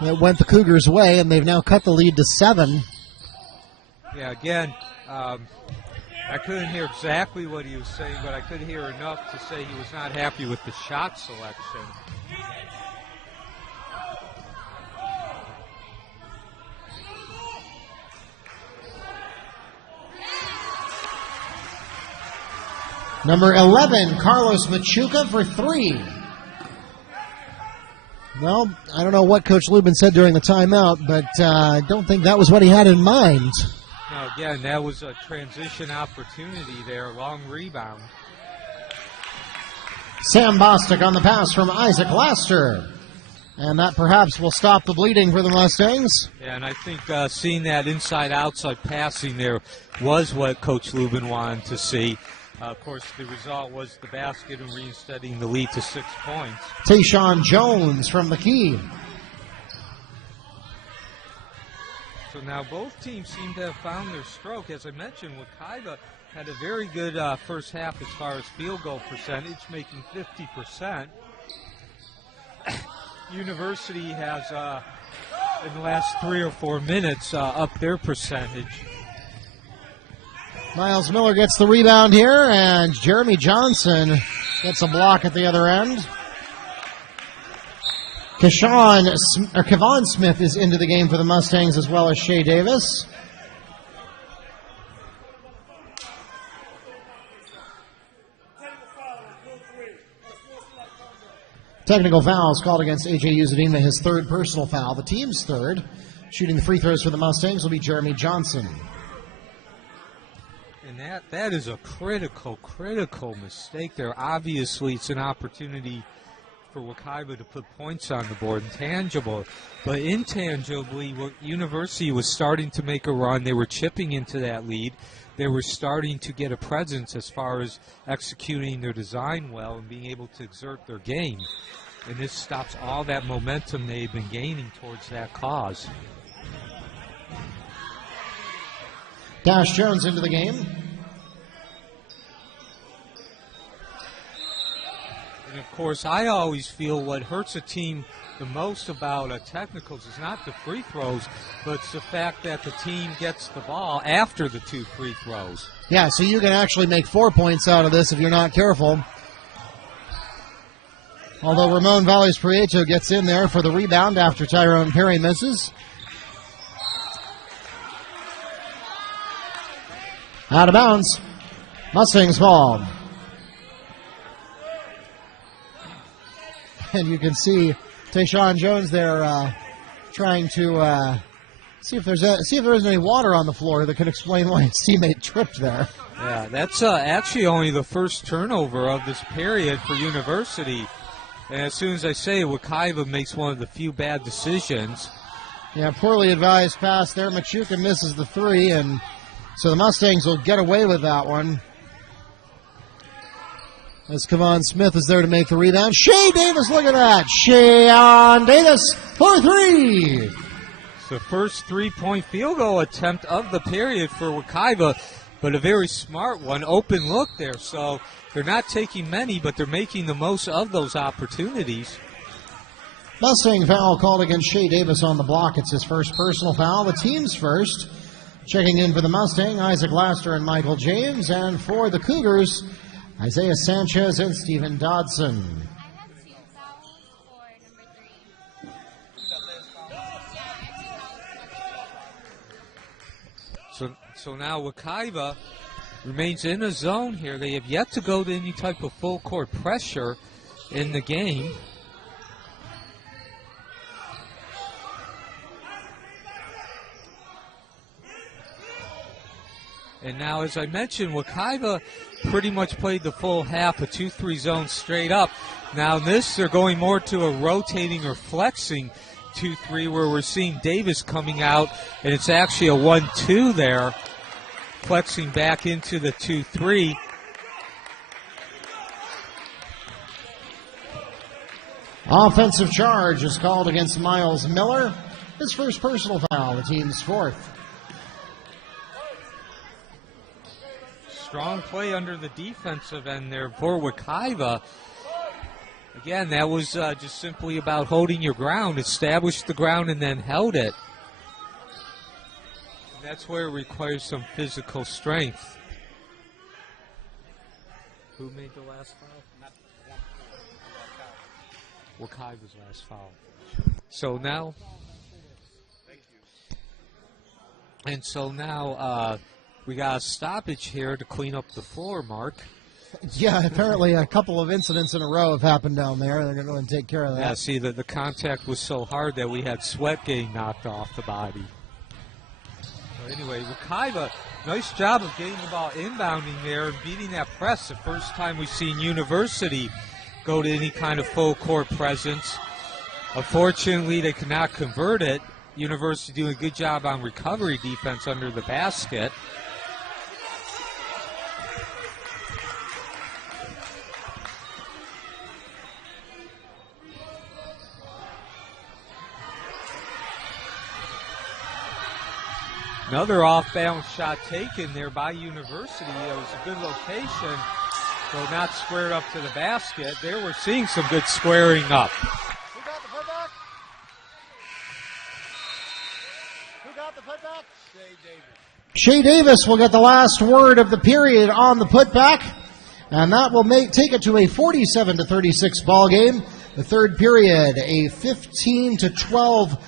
that went the Cougars' way, and they've now cut the lead to 7. Yeah, again, I couldn't hear exactly what he was saying, but I could hear enough to say he was not happy with the shot selection. Number 11, Carlos Machuca for 3. Well, I don't know what Coach Lubin said during the timeout, but I don't think that was what he had in mind. Now, again, that was a transition opportunity there, long rebound. Sam Bostic on the pass from Isaac Laster. And that perhaps will stop the bleeding for the Mustangs. Yeah, and I think seeing that inside-outside passing there was what Coach Lubin wanted to see. Of course, the result was the basket and reinstating the lead to 6 points. Tayshawn Jones from the key. So now both teams seem to have found their stroke. As I mentioned, Wekiva had a very good first half as far as field goal percentage, making 50%. University has, in the last 3 or 4 minutes, upped their percentage. Miles Miller gets the rebound here, and Jeremy Johnson gets a block at the other end. Kevon Smith is into the game for the Mustangs, as well as Shea Davis. Technical fouls called against A.J. Uzadinma, his 3rd personal foul, the team's 3rd. Shooting the free throws for the Mustangs will be Jeremy Johnson. And that is a critical mistake there. Obviously, it's an opportunity for Wekiva to put points on the board, intangible. But intangibly, University was starting to make a run. They were chipping into that lead. They were starting to get a presence as far as executing their design well and being able to exert their game. And this stops all that momentum they've been gaining towards that cause. Dash Jones into the game. And of course, I always feel what hurts a team the most about technicals is not the free throws, but it's the fact that the team gets the ball after the 2 free throws. Yeah, so you can actually make 4 points out of this if you're not careful. Although Ramon Valles-Prieto gets in there for the rebound after Tyrone Perry misses. Out of bounds. Mustangs ball. And you can see Tayshawn Jones there trying to See if there isn't any water on the floor that can explain why his teammate tripped there. Yeah, that's actually only the first turnover of this period for University. And as soon as I say it, Wekiva makes one of the few bad decisions. Yeah, poorly advised pass there. Machuca misses the three, and so the Mustangs will get away with that one. As Kevon Smith is there to make the rebound. Shea Davis, look at that. Shea Davis for three. It's the first three-point field goal attempt of the period for Wekiva, but a very smart one. Open look there. So they're not taking many, but they're making the most of those opportunities. Mustang foul called against Shea Davis on the block. It's his first personal foul, the team's first. Checking in for the Mustang, Isaac Laster and Michael James. And for the Cougars, Isaiah Sanchez and Stephen Dodson. So now Wekiva remains in a zone here. They have yet to go to any type of full court pressure in the game. And now, as I mentioned, Wekiva pretty much played the full half, a 2-3 zone straight up. Now this, they're going more to a rotating or flexing 2-3, where we're seeing Davis coming out, and it's actually a 1-2 there, flexing back into the 2-3. Offensive charge is called against Miles Miller. His first personal foul, the team's fourth. Strong play under the defensive end there for Wekiva. Again, that was just simply about holding your ground, established the ground, and then held it. And that's where it requires some physical strength. Who made the last foul? Wekiva's last foul. So now, we got a stoppage here to clean up the floor, Mark. Yeah, apparently a couple of incidents in a row have happened down there. They're going to go and take care of that. Yeah, see, the contact was so hard that we had sweat getting knocked off the body. So anyway, Wekiva, nice job of getting the ball inbounding there and beating that press. The first time we've seen University go to any kind of full court presence. Unfortunately, they could not convert it. University doing a good job on recovery defense under the basket. Another off-balance shot taken there by University. It was a good location, though not squared up to the basket. There we're seeing some good squaring up. Who got the putback? Who got the putback? Shea Davis will get the last word of the period on the putback, and that will take it to a 47-36 ball game. The third period, a 15-12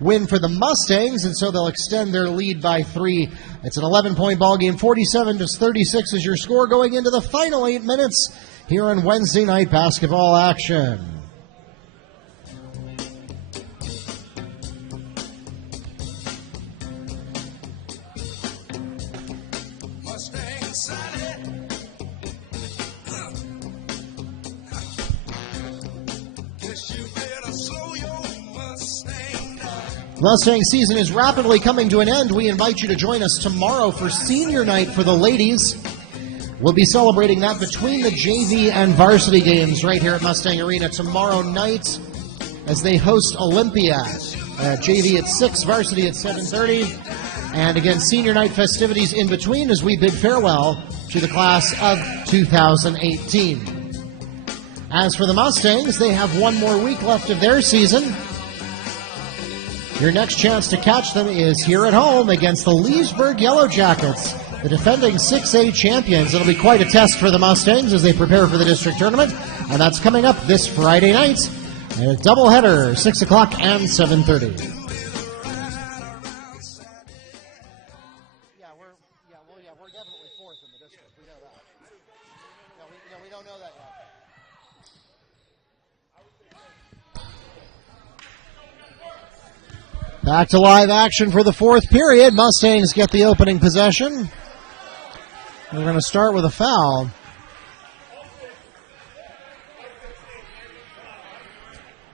win for the Mustangs, and so they'll extend their lead by 3. It's an 11-point ball game. 47-36 is your score going into the final 8 minutes here on Wednesday night basketball action. Mustang season is rapidly coming to an end. We invite you to join us tomorrow for senior night for the ladies. We'll be celebrating that between the JV and varsity games right here at Mustang Arena tomorrow night as they host Olympia. JV at 6, varsity at 7:30. And again, senior night festivities in between as we bid farewell to the class of 2018. As for the Mustangs, they have one more week left of their season. Your next chance to catch them is here at home against the Leesburg Yellow Jackets, the defending 6A champions. It'll be quite a test for the Mustangs as they prepare for the district tournament, and that's coming up this Friday night. A doubleheader, 6 o'clock and 7:30. We're definitely fourth in the district. We know that. No, we don't know that yet. Back to live action for the fourth period. Mustangs get the opening possession. We're going to start with a foul.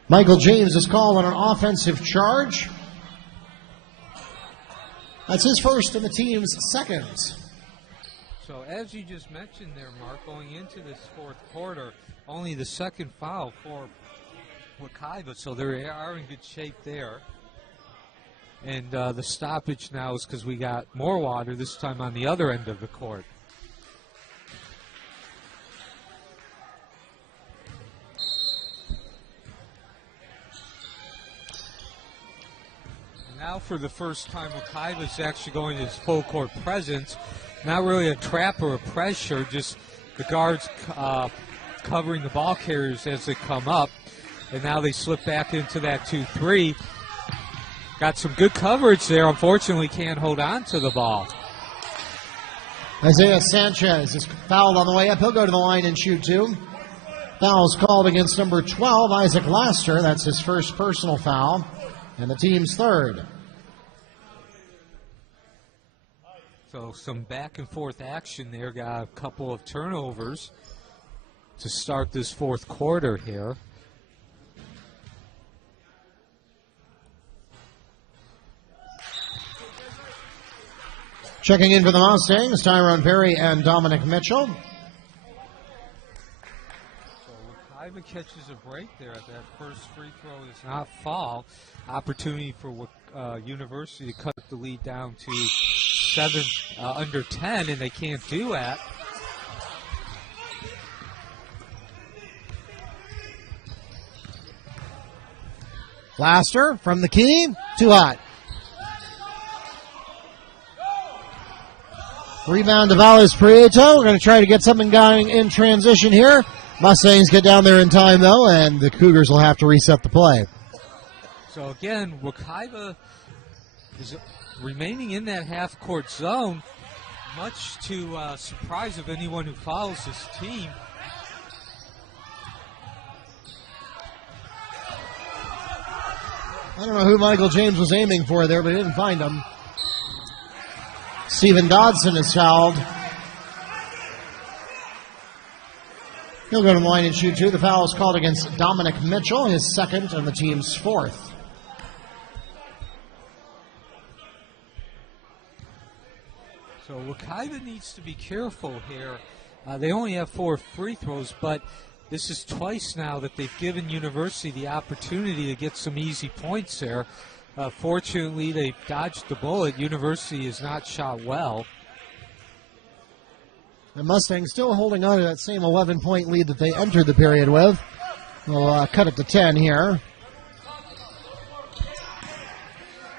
Michael James is called on an offensive charge. That's his first and the team's second. So as you just mentioned there, Mark, going into this fourth quarter, only the second foul for Wekiva, so they are in good shape there. And the stoppage now is because we got more water, this time on the other end of the court. Now for the first time, Wekiva is actually going to his full court presence. Not really a trap or a pressure, just the guards covering the ball carriers as they come up. And now they slip back into that 2-3. Got some good coverage there. Unfortunately, can't hold on to the ball. Isaiah Sanchez is fouled on the way up. He'll go to the line and shoot two. Foul's called against number 12, Isaac Laster. That's his first personal foul, and the team's third. So some back and forth action there. Got a couple of turnovers to start this fourth quarter here. Checking in for the Mustangs, Tyrone Perry and Dominic Mitchell. So Wekiva catches a break there. That first free throw does not fall. Opportunity for University to cut the lead down to under 10, and they can't do that. Laster from the key, too hot. Rebound to Valles Prieto. We're going to try to get something going in transition here. Mustangs get down there in time, though, and the Cougars will have to reset the play. So, again, Wekiva is remaining in that half-court zone, much to surprise of anyone who follows this team. I don't know who Michael James was aiming for there, but he didn't find him. Stephen Dodson is fouled. He'll go to the line and shoot two. The foul is called against Dominic Mitchell, his second and the team's fourth. So Wekiva needs to be careful here. They only have 4 free throws, but this is twice now that they've given University the opportunity to get some easy points there. Fortunately, they dodged the bullet. University has not shot well. The Mustangs still holding on to that same 11-point lead that they entered the period with. We'll cut it to 10 here.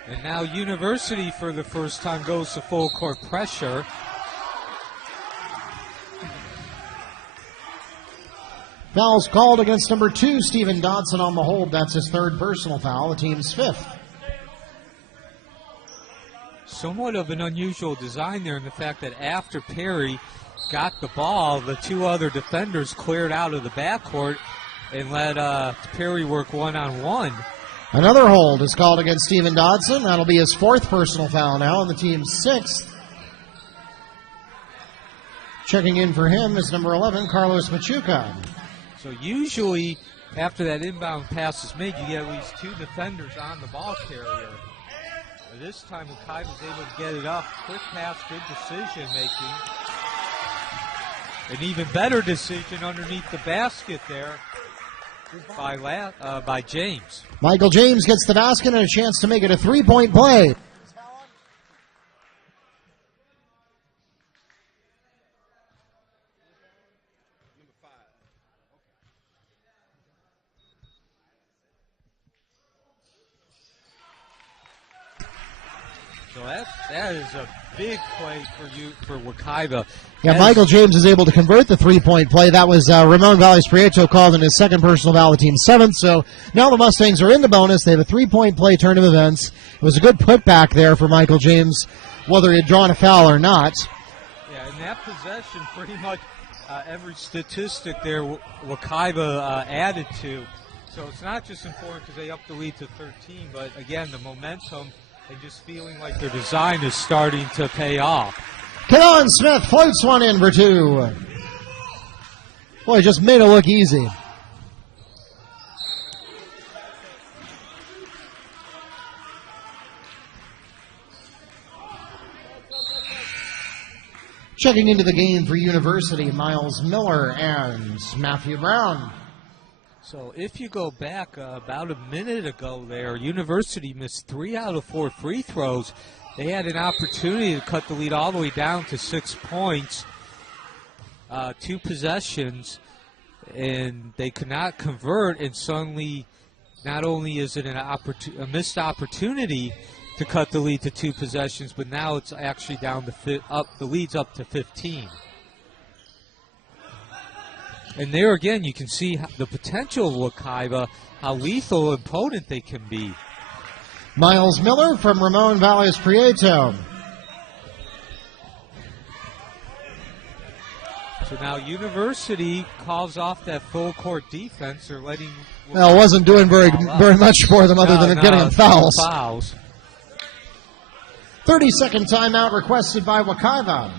And now University, for the first time, goes to full court pressure. Foul's called against number 2, Stephen Dodson, on the hold. That's his third personal foul, the team's fifth. Somewhat of an unusual design there in the fact that after Perry got the ball, the 2 other defenders cleared out of the backcourt and let Perry work one-on-one. Another hold is called against Stephen Dodson. That'll be his fourth personal foul now, and the team's sixth. Checking in for him is number 11, Carlos Machuca. So usually after that inbound pass is made, you get at least 2 defenders on the ball carrier. This time, Wekiva was able to get it up. Quick pass, good decision making. An even better decision underneath the basket there by James. Michael James gets the basket and a chance to make it a 3-point play. So that is a big play for Wekiva. Yeah, Michael James is able to convert the 3-point play. That was Ramon Valles Prieto called in his second personal foul, the team's seventh. So now the Mustangs are in the bonus. They have a 3-point play, turn of events. It was a good putback there for Michael James, whether he had drawn a foul or not. Yeah, in that possession, pretty much every statistic there Wekiva added to. So it's not just important because they upped the lead to 13, but again, the momentum and just feeling like their design is starting to pay off. Keon Smith floats one in for two. Boy, just made it look easy. Checking into the game for University, Miles Miller and Matthew Brown. So if you go back about a minute ago there, University missed 3 out of 4 free throws. They had an opportunity to cut the lead all the way down to 6 points, 2 possessions, and they could not convert, and suddenly not only is it a missed opportunity to cut the lead to 2 possessions, but now it's actually down to the lead's up to 15. And there again, you can see the potential of Wekiva, how lethal and potent they can be. Miles Miller from Ramon Valles Prieto. So now University calls off that full court defense. They're letting. Well, it wasn't doing very much for them other than getting them fouls. 30-second timeout requested by Wekiva.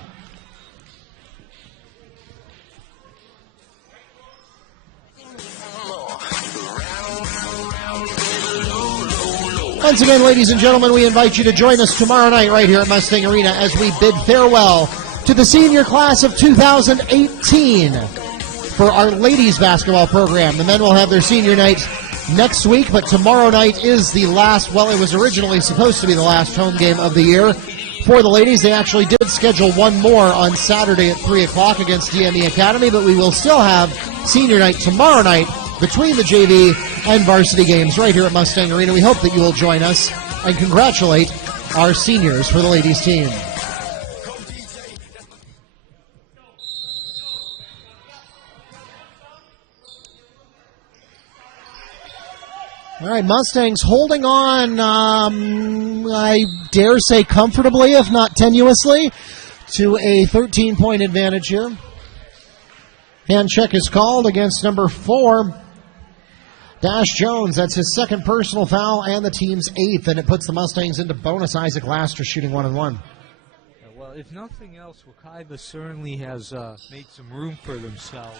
Once again, ladies and gentlemen, we invite you to join us tomorrow night right here at Mustang Arena as we bid farewell to the senior class of 2018 for our ladies basketball program. The men will have their senior night next week, but tomorrow night is the last, well, it was originally supposed to be the last home game of the year. For the ladies, they actually did schedule one more on Saturday at 3 o'clock against DME Academy, but we will still have senior night tomorrow night between the JV and varsity games right here at Mustang Arena. We hope that you will join us and congratulate our seniors for the ladies team. All right, Mustangs holding on, I dare say comfortably, if not tenuously, to a 13-point advantage here. Hand check is called against number 4, Dash Jones. That's his second personal foul and the team's 8th, and it puts the Mustangs into bonus. Isaac Laster shooting 1-1. Well, if nothing else, Wekiva certainly has made some room for themselves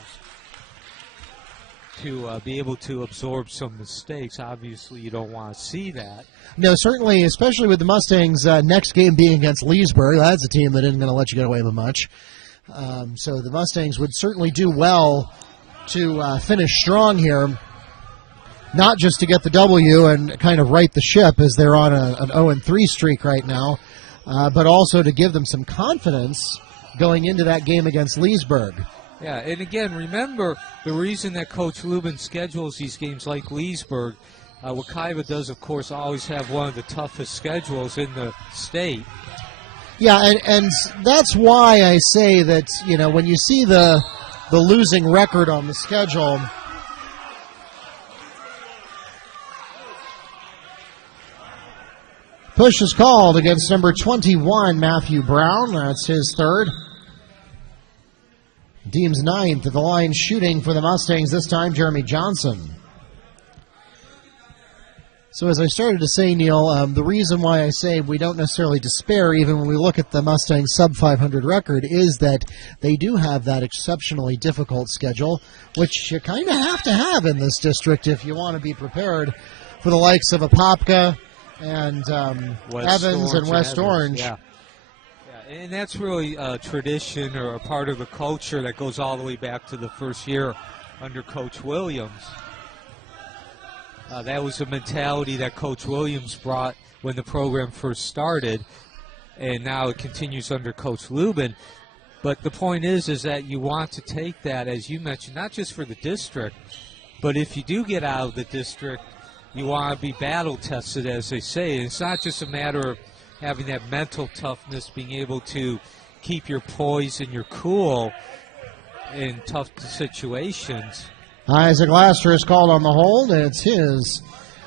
to be able to absorb some mistakes. Obviously, you don't want to see that. No, certainly, especially with the Mustangs' next game being against Leesburg. That's a team that isn't going to let you get away with much. So the Mustangs would certainly do well to finish strong here, not just to get the W and kind of right the ship as they're on an 0-3 streak right now, but also to give them some confidence going into that game against Leesburg. Yeah, and again, remember the reason that Coach Lubin schedules these games like Leesburg. Wekiva does, of course, always have one of the toughest schedules in the state. Yeah, and that's why I say that, you know, when you see the losing record on the schedule, push is called against number 21, Matthew Brown. That's his third. Team's 9th at the line shooting for the Mustangs this time, Jeremy Johnson. So as I started to say, Neil, the reason why I say we don't necessarily despair even when we look at the Mustangs sub-500 record is that they do have that exceptionally difficult schedule, which you kind of have to have in this district if you want to be prepared for the likes of Apopka and Evans and West Orange. Yeah. And that's really a tradition or a part of the culture that goes all the way back to the first year under Coach Williams. That was a mentality that Coach Williams brought when the program first started, and now it continues under Coach Lubin. But the point is that you want to take that, as you mentioned, not just for the district, but if you do get out of the district, you want to be battle-tested, as they say. And it's not just a matter of having that mental toughness, being able to keep your poise and your cool in tough situations. Isaac Laster is called on the hold, and it's his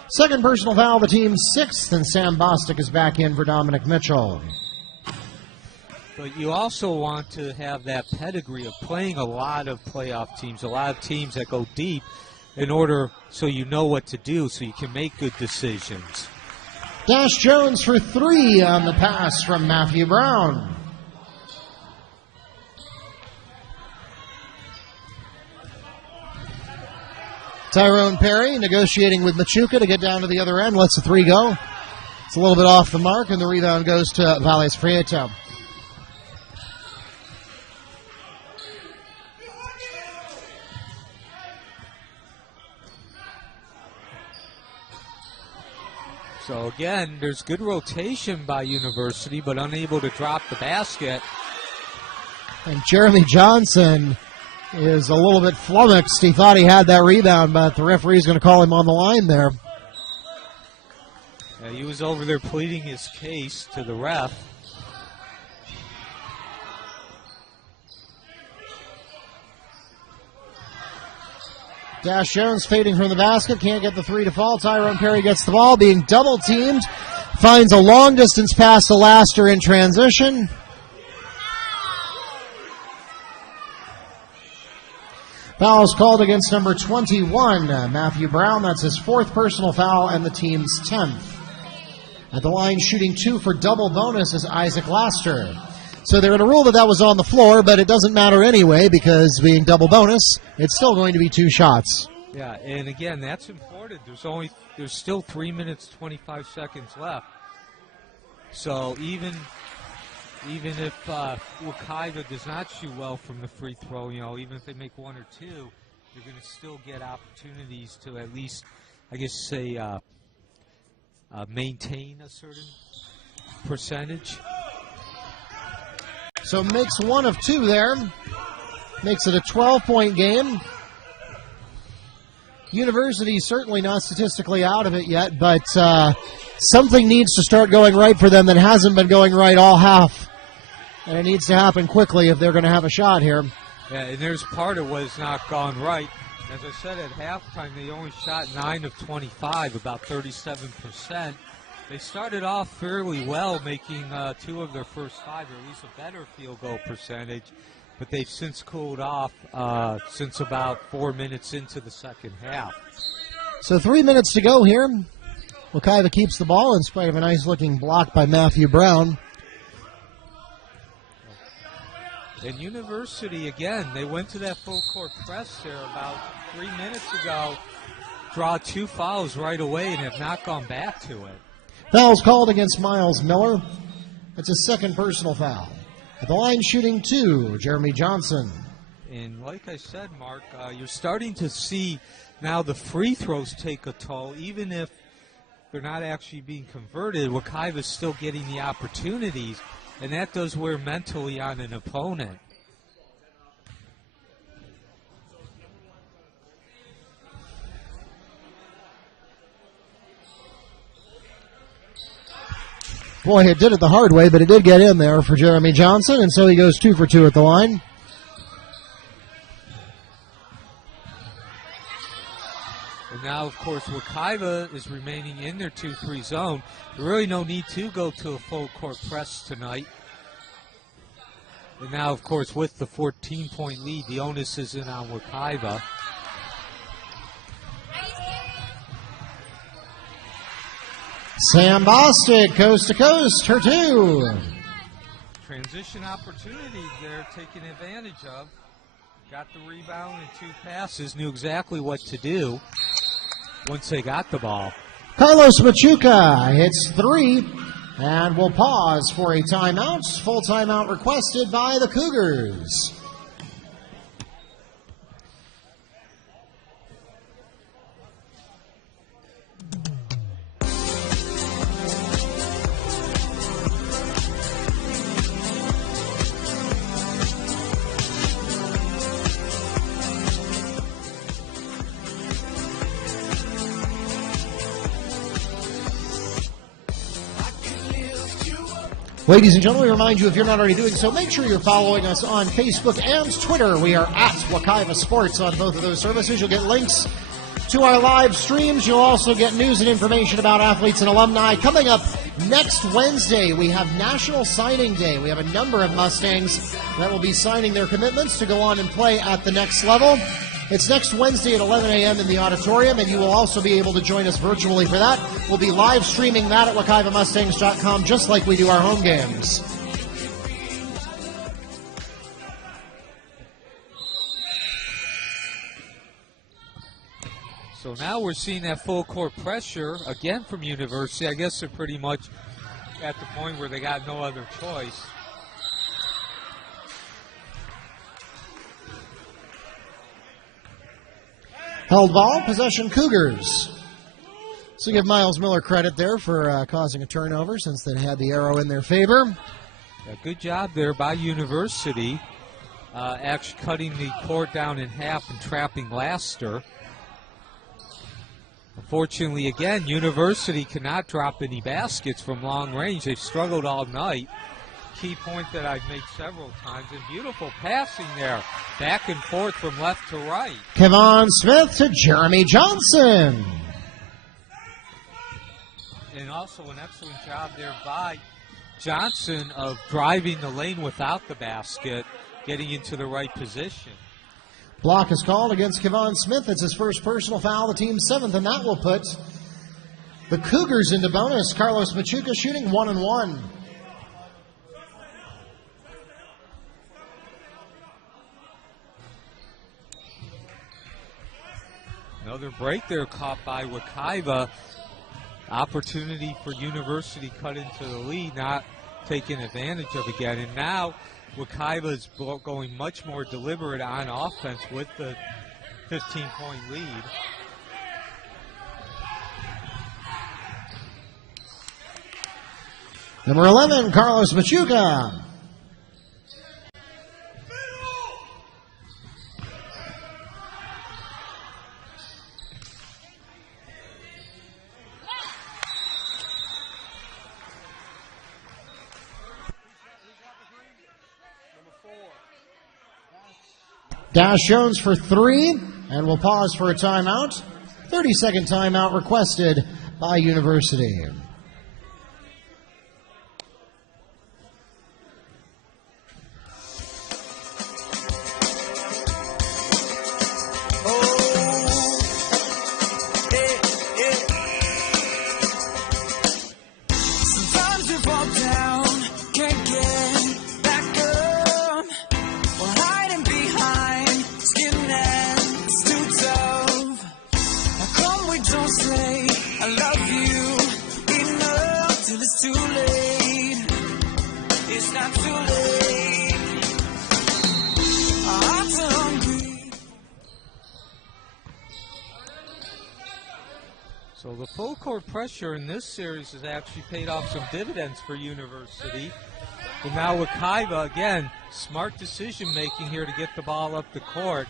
second personal foul, the team's 6th, and Sam Bostic is back in for Dominic Mitchell. But you also want to have that pedigree of playing a lot of playoff teams, a lot of teams that go deep, in order so you know what to do so you can make good decisions. Dash Jones for 3 on the pass from Matthew Brown. Tyrone Perry negotiating with Machuca to get down to the other end. Lets the 3 go. It's a little bit off the mark, and the rebound goes to Valles Prieto. So again, there's good rotation by University, but unable to drop the basket. And Jeremy Johnson is a little bit flummoxed. He thought he had that rebound, but the referee's going to call him on the line there. Yeah, he was over there pleading his case to the ref. Dash Jones fading from the basket, can't get the 3 to fall. Tyrone Perry gets the ball, being double teamed. Finds a long distance pass to Laster in transition. Foul is called against number 21, Matthew Brown. That's his 4th personal foul and the team's 10th. At the line, shooting 2 for double bonus is Isaac Laster. So they're going to rule that was on the floor, but it doesn't matter anyway because being double bonus, it's still going to be 2 shots. Yeah, and again, that's important. There's still 3 minutes, 25 seconds left. So even if Wekiva does not shoot well from the free throw, even if they make 1 or 2, you're going to still get opportunities to at least, I guess, say, maintain a certain percentage. So makes 1 of 2 there. Makes it a 12-point game. University certainly not statistically out of it yet, but something needs to start going right for them that hasn't been going right all half. And it needs to happen quickly if they're going to have a shot here. Yeah, and there's part of what has not gone right. As I said, at halftime, they only shot 9 of 25, about 37%. They started off fairly well, making 2 of their first 5, or at least a better field goal percentage. But they've since cooled off since about 4 minutes into the second half. So 3 minutes to go here. Wekiva keeps the ball in spite of a nice-looking block by Matthew Brown. And University, again, they went to that full-court press there about 3 minutes ago, draw 2 fouls right away, and have not gone back to it. Foul's called against Miles Miller. That's his 2nd personal foul. At the line, shooting 2, Jeremy Johnson. And like I said, Mark, you're starting to see now the free throws take a toll. Even if they're not actually being converted, Wekiva's still getting the opportunities, and that does wear mentally on an opponent. Boy, it did it the hard way, but it did get in there for Jeremy Johnson, and so he goes 2 for 2 at the line. And now, of course, Wekiva is remaining in their 2-3 zone. There's really no need to go to a full court press tonight. And now, of course, with the 14-point lead, the onus isn't on Wekiva. Sam Bostic, coast to coast, her 2. Transition opportunity there, taking advantage of. Got the rebound and 2 passes, knew exactly what to do once they got the ball. Carlos Machuca hits 3, and we'll pause for a timeout. Full timeout requested by the Cougars. Ladies and gentlemen, we remind you, if you're not already doing so, make sure you're following us on Facebook and Twitter. We are at Wekiva Sports on both of those services. You'll get links to our live streams. You'll also get news and information about athletes and alumni. Coming up next Wednesday, we have National Signing Day. We have a number of Mustangs that will be signing their commitments to go on and play at the next level. It's next Wednesday at 11 a.m. in the auditorium, and you will also be able to join us virtually for that. We'll be live streaming that at WekivaMustangs.com, just like we do our home games. So now we're seeing that full court pressure again from University. I guess they're pretty much at the point where they got no other choice. Held ball, possession Cougars. So give Miles Miller credit there for causing a turnover since they had the arrow in their favor. Yeah, good job there by University, actually cutting the court down in half and trapping Laster. Unfortunately, again, University cannot drop any baskets from long range. They've struggled all night. Key point that I've made several times. And beautiful passing there. Back and forth from left to right. Kevon Smith to Jeremy Johnson. And also an excellent job there by Johnson of driving the lane without the basket, getting into the right position. Block is called against Kevon Smith. It's his first personal foul, the team's seventh, and that will put the Cougars into bonus. Carlos Machuca shooting 1-1. Another break there caught by Wekiva. Opportunity for University cut into the lead, not taking advantage of again. And now Wekiva is going much more deliberate on offense with the 15-point lead. Number 11, Carlos Machuca. Dash Jones for three, and we'll pause for a timeout. 30-second timeout requested by University. So the full court pressure in this series has actually paid off some dividends for University. But now Wekiva, again, smart decision making here to get the ball up the court.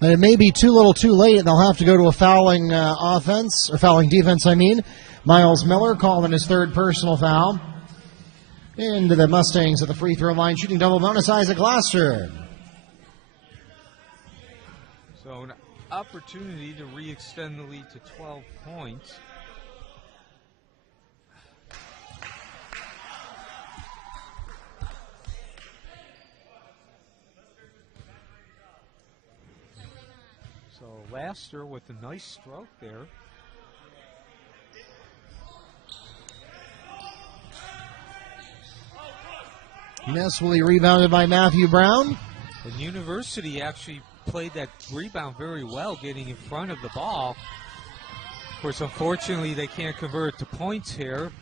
And it may be too little too late, and they'll have to go to a fouling offense, or fouling defense, I mean. Miles Miller calling his third personal foul. Into the Mustangs at the free throw line, shooting double bonus, Isaac Laster. So an opportunity to re-extend the lead to 12 points. So Laster with a nice stroke there. Nesswilly rebounded by Matthew Brown. And University actually played that rebound very well, getting in front of the ball. Of course, unfortunately, they can't convert to points here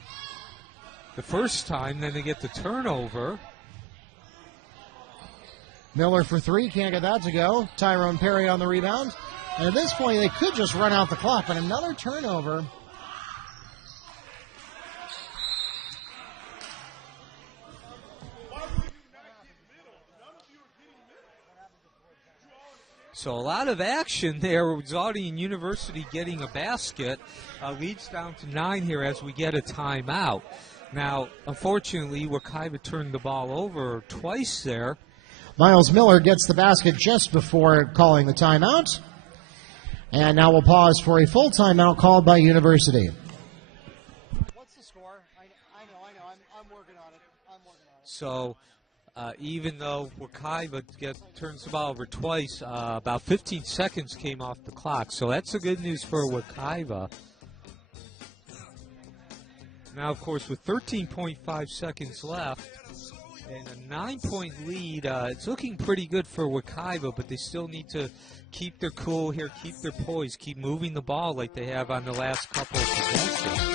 the first time. Then they get the turnover. Miller for three, can't get that to go. Tyrone Perry on the rebound. And at this point, they could just run out the clock, but another turnover. So a lot of action there, resulting in University getting a basket. Leads down to 9 here as we get a timeout. Now, unfortunately, Wekiva turned the ball over twice there. Miles Miller gets the basket just before calling the timeout. And now we'll pause for a full timeout called by University. What's the score? I know. I'm working on it. So even though Wekiva turns the ball over twice, about 15 seconds came off the clock. So that's the good news for Wekiva. Now, of course, with 13.5 seconds left and a 9-point lead, it's looking pretty good for Wekiva, but they still need to keep their cool here, keep their poise, keep moving the ball like they have on the last couple of possessions.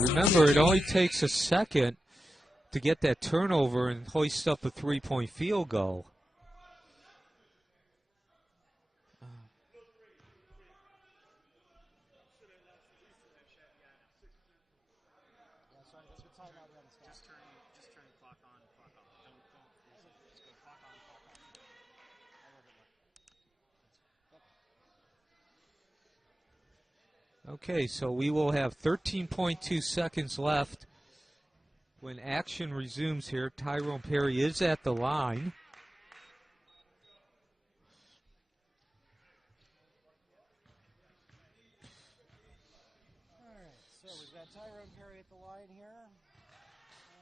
Remember, it only takes a second to get that turnover and hoist up a 3-point field goal. Okay, so we will have 13.2 seconds left when action resumes here. Tyrone Perry is at the line. All right, so we've got Tyrone Perry at the line here.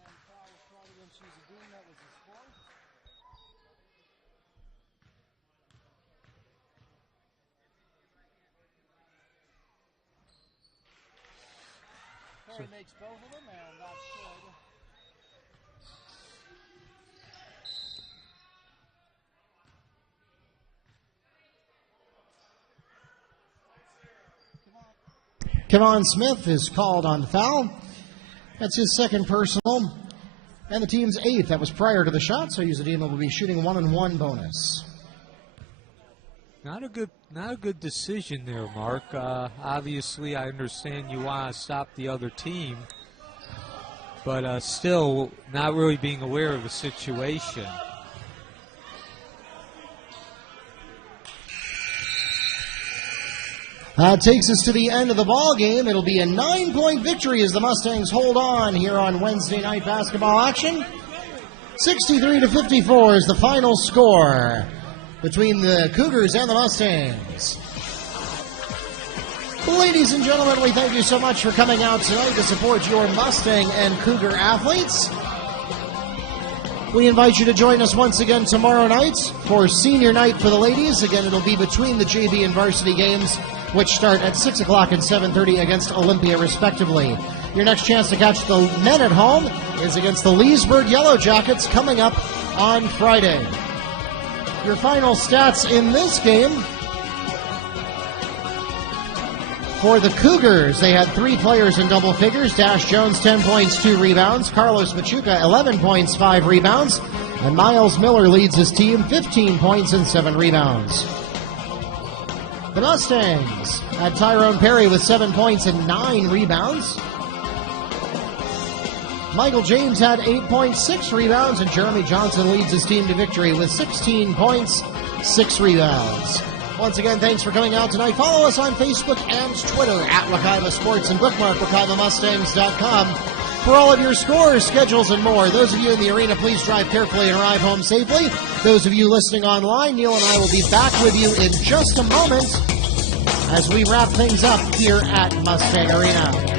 And foul shot against Shizadine, that was his fourth. Perry makes both of them, and that's good. Kevon Smith is called on the foul. That's his second personal, and the team's eighth. That was prior to the shot, so Uzadina will be shooting 1-and-1 bonus. Not a good decision there, Mark. Obviously, I understand you want to stop the other team, but still not really being aware of the situation. That takes us to the end of the ball game. It'll be a 9-point victory as the Mustangs hold on here on Wednesday night basketball action. 63-54 is the final score between the Cougars and the Mustangs. Ladies and gentlemen, we thank you so much for coming out tonight to support your Mustang and Cougar athletes. We invite you to join us once again tomorrow night for senior night for the ladies. Again, it'll be between the JV and varsity games, which start at 6 o'clock and 7:30 against Olympia, respectively. Your next chance to catch the men at home is against the Leesburg Yellow Jackets coming up on Friday. Your final stats in this game for the Cougars, they had 3 players in double figures. Dash Jones, 10 points, 2 rebounds. Carlos Machuca, 11 points, 5 rebounds. And Miles Miller leads his team, 15 points and 7 rebounds. The Mustangs had Tyrone Perry with 7 points and 9 rebounds. Michael James had 8 points, 6 rebounds, and Jeremy Johnson leads his team to victory with 16 points, 6 rebounds. Once again, thanks for coming out tonight. Follow us on Facebook and Twitter at Wekiva Sports and bookmark WekivaMustangs.com for all of your scores, schedules, and more. Those of you in the arena, please drive carefully and arrive home safely. Those of you listening online, Neil and I will be back with you in just a moment as we wrap things up here at Mustang Arena.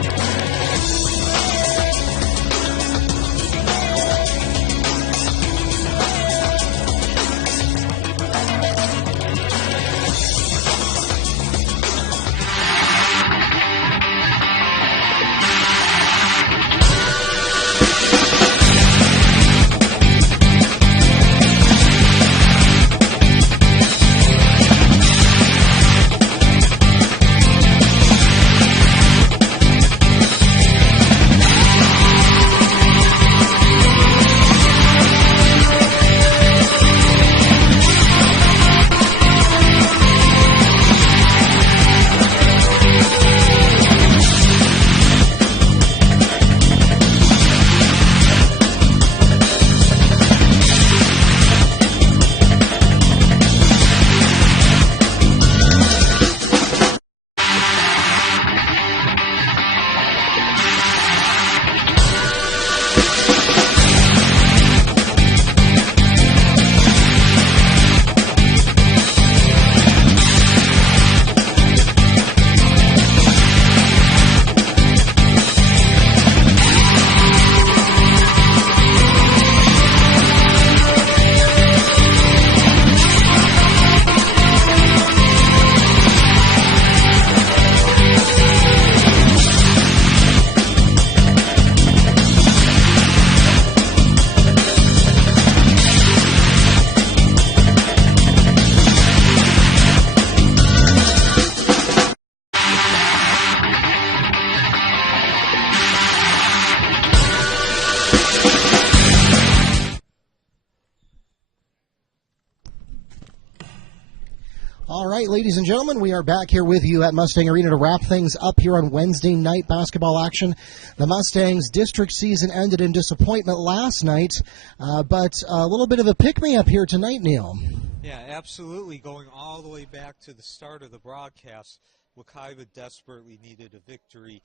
All right, ladies and gentlemen, we are back here with you at Mustang Arena to wrap things up here on Wednesday night basketball action. The Mustangs' district season ended in disappointment last night, but a little bit of a pick-me-up here tonight, Neil. Yeah, absolutely. Going all the way back to the start of the broadcast, Wekiva desperately needed a victory.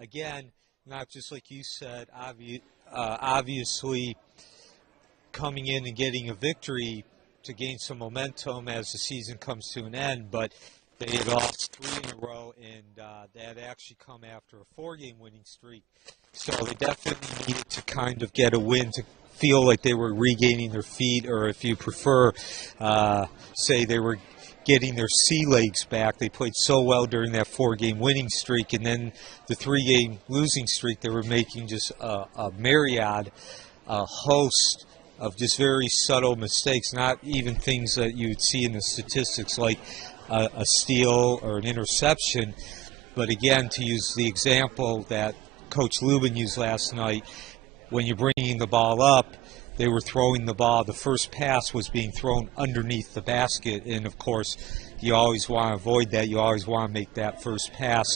Again, not just like you said, obviously coming in and getting a victory to gain some momentum as the season comes to an end, but they had lost 3 in a row, and that actually come after a 4-game winning streak. So they definitely needed to kind of get a win to feel like they were regaining their feet, or if you prefer, say they were getting their sea legs back. They played so well during that 4-game winning streak, and then the 3-game losing streak, they were making just a myriad, a host of just very subtle mistakes, not even things that you would see in the statistics like a steal or an interception. But again, to use the example that Coach Lubin used last night, when you're bringing the ball up, they were throwing the ball. The first pass was being thrown underneath the basket, and of course, you always want to avoid that. You always want to make that first pass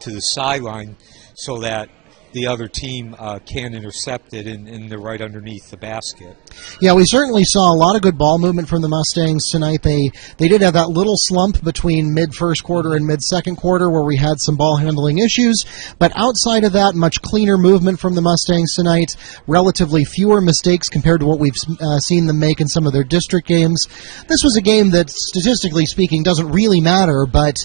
to the sideline so that the other team can intercept it, and they're right underneath the basket. Yeah, we certainly saw a lot of good ball movement from the Mustangs tonight. They did have that little slump between mid-first quarter and mid-second quarter where we had some ball handling issues, but outside of that, much cleaner movement from the Mustangs tonight, relatively fewer mistakes compared to what we've seen them make in some of their district games. This was a game that, statistically speaking, doesn't really matter, but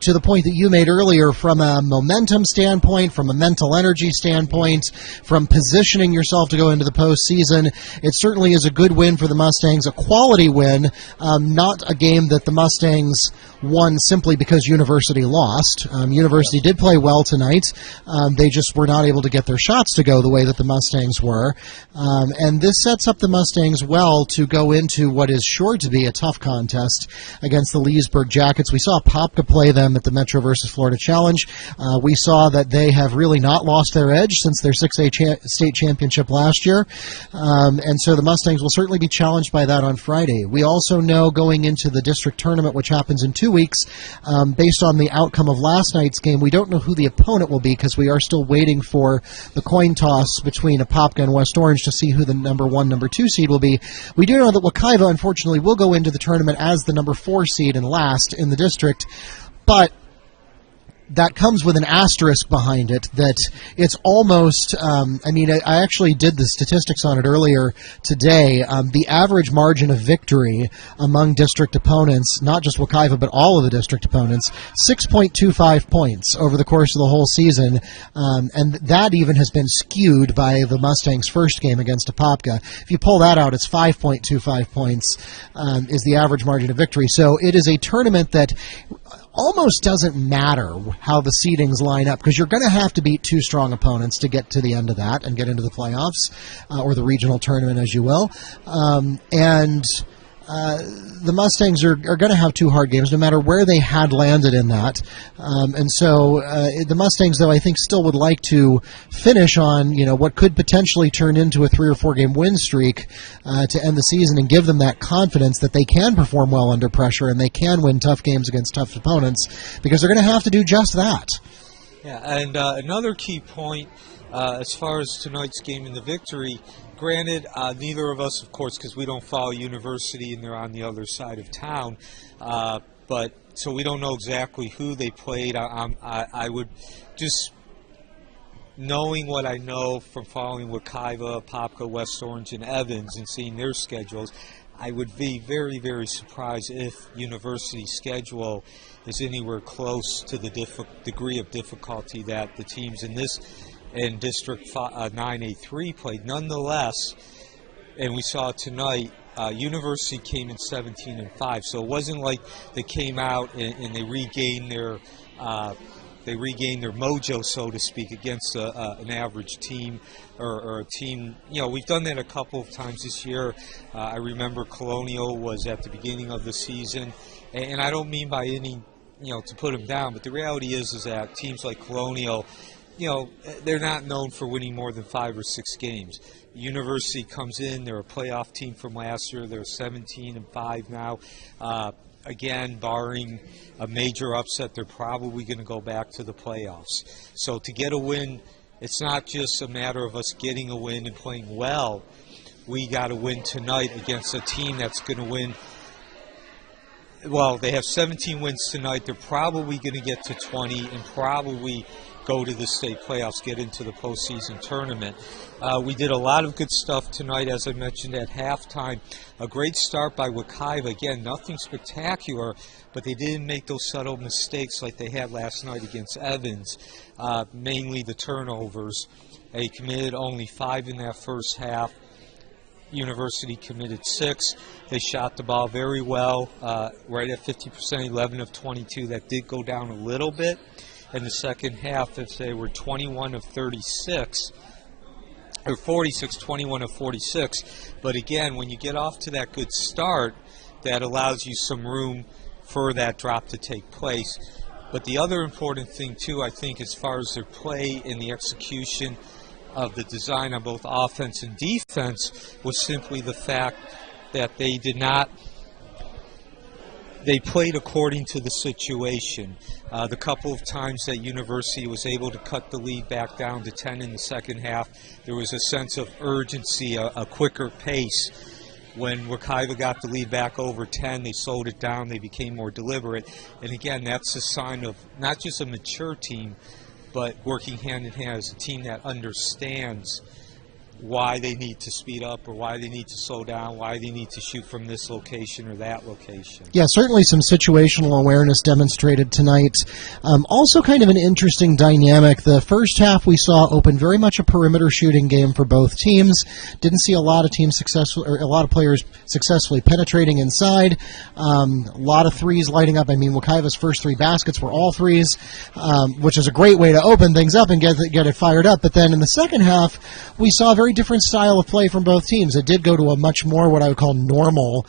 to the point that you made earlier, from a momentum standpoint, from a mental energy standpoint, from positioning yourself to go into the postseason, it certainly is a good win for the Mustangs, a quality win, not a game that the Mustangs won simply because University lost. University did play well tonight. They just were not able to get their shots to go the way that the Mustangs were. And this sets up the Mustangs well to go into what is sure to be a tough contest against the Leesburg Jackets. We saw Popka play them at the Metro versus Florida Challenge. We saw that they have really not lost their edge since their 6A state championship last year. And so the Mustangs will certainly be challenged by that on Friday. We also know going into the district tournament, which happens in 2 weeks, based on the outcome of last night's game, we don't know who the opponent will be because we are still waiting for the coin toss between Apopka and West Orange to see who the number 1, number 2 seed will be. We do know that Wekiva, unfortunately, will go into the tournament as the number 4 seed and last in the district, but that comes with an asterisk behind it, that it's almost, I actually did the statistics on it earlier today. The average margin of victory among district opponents, not just Wekiva, but all of the district opponents, 6.25 points over the course of the whole season, and that even has been skewed by the Mustangs' first game against Apopka. If you pull that out, it's 5.25 points is the average margin of victory. So it is a tournament that almost doesn't matter how the seedings line up, because you're going to have to beat 2 strong opponents to get to the end of that and get into the playoffs, or the regional tournament, as you will. The Mustangs are going to have 2 hard games, no matter where they had landed in that. And so the Mustangs, though, I think still would like to finish on, what could potentially turn into a 3 or 4 game win streak to end the season and give them that confidence that they can perform well under pressure and they can win tough games against tough opponents, because they're going to have to do just that. Yeah, and another key point as far as tonight's game and the victory, granted, neither of us, of course, because we don't follow University and they're on the other side of town, but so we don't know exactly who they played. I would just, knowing what I know from following Wekiva, Popka, West Orange, and Evans and seeing their schedules, I would be very, very surprised if University's schedule is anywhere close to the degree of difficulty that the teams in this in District 9A3 played. Nonetheless, and we saw tonight, University came in 17-5, so it wasn't like they came out and they regained their mojo, so to speak, against an average team or a team. We've done that a couple of times this year. I remember Colonial was at the beginning of the season, and I don't mean by any, to put them down, but the reality is that teams like Colonial, they're not known for winning more than 5 or 6 games. University comes in, they're a playoff team from last year, they're 17-5 now. again, barring a major upset, they're probably going to go back to the playoffs. So to get a win, it's not just a matter of us getting a win and playing well. We got to win tonight against a team that's going to win. Well, they have 17 wins tonight. They're probably going to get to 20 and probably go to the state playoffs, get into the postseason tournament. We did a lot of good stuff tonight, as I mentioned at halftime. A great start by Wekiva. Again, nothing spectacular, but they didn't make those subtle mistakes like they had last night against Evans, mainly the turnovers. They committed only 5 in that first half. University committed 6. They shot the ball very well, right at 50%, 11 of 22. That did go down a little bit in the second half, as they were 21 of 36, or 46, 21 of 46. But again, when you get off to that good start, that allows you some room for that drop to take place. But the other important thing, too, I think, as far as their play and the execution of the design on both offense and defense, was simply the fact that they played according to the situation. The couple of times that University was able to cut the lead back down to 10 in the second half, there was a sense of urgency, a quicker pace. When Wekiva got the lead back over 10, they slowed it down, they became more deliberate. And again, that's a sign of not just a mature team, but working hand in hand as a team that understands why they need to speed up or why they need to slow down, why they need to shoot from this location or that location. Yeah, certainly some situational awareness demonstrated tonight. Also kind of an interesting dynamic. The first half we saw open very much a perimeter shooting game for both teams. Didn't see a lot of teams successful, or a lot of players successfully penetrating inside. A lot of threes lighting up. I mean, Wekiva's first 3 baskets were all threes, which is a great way to open things up and get it fired up. But then in the second half, we saw a very different style of play from both teams. It did go to a much more what I would call normal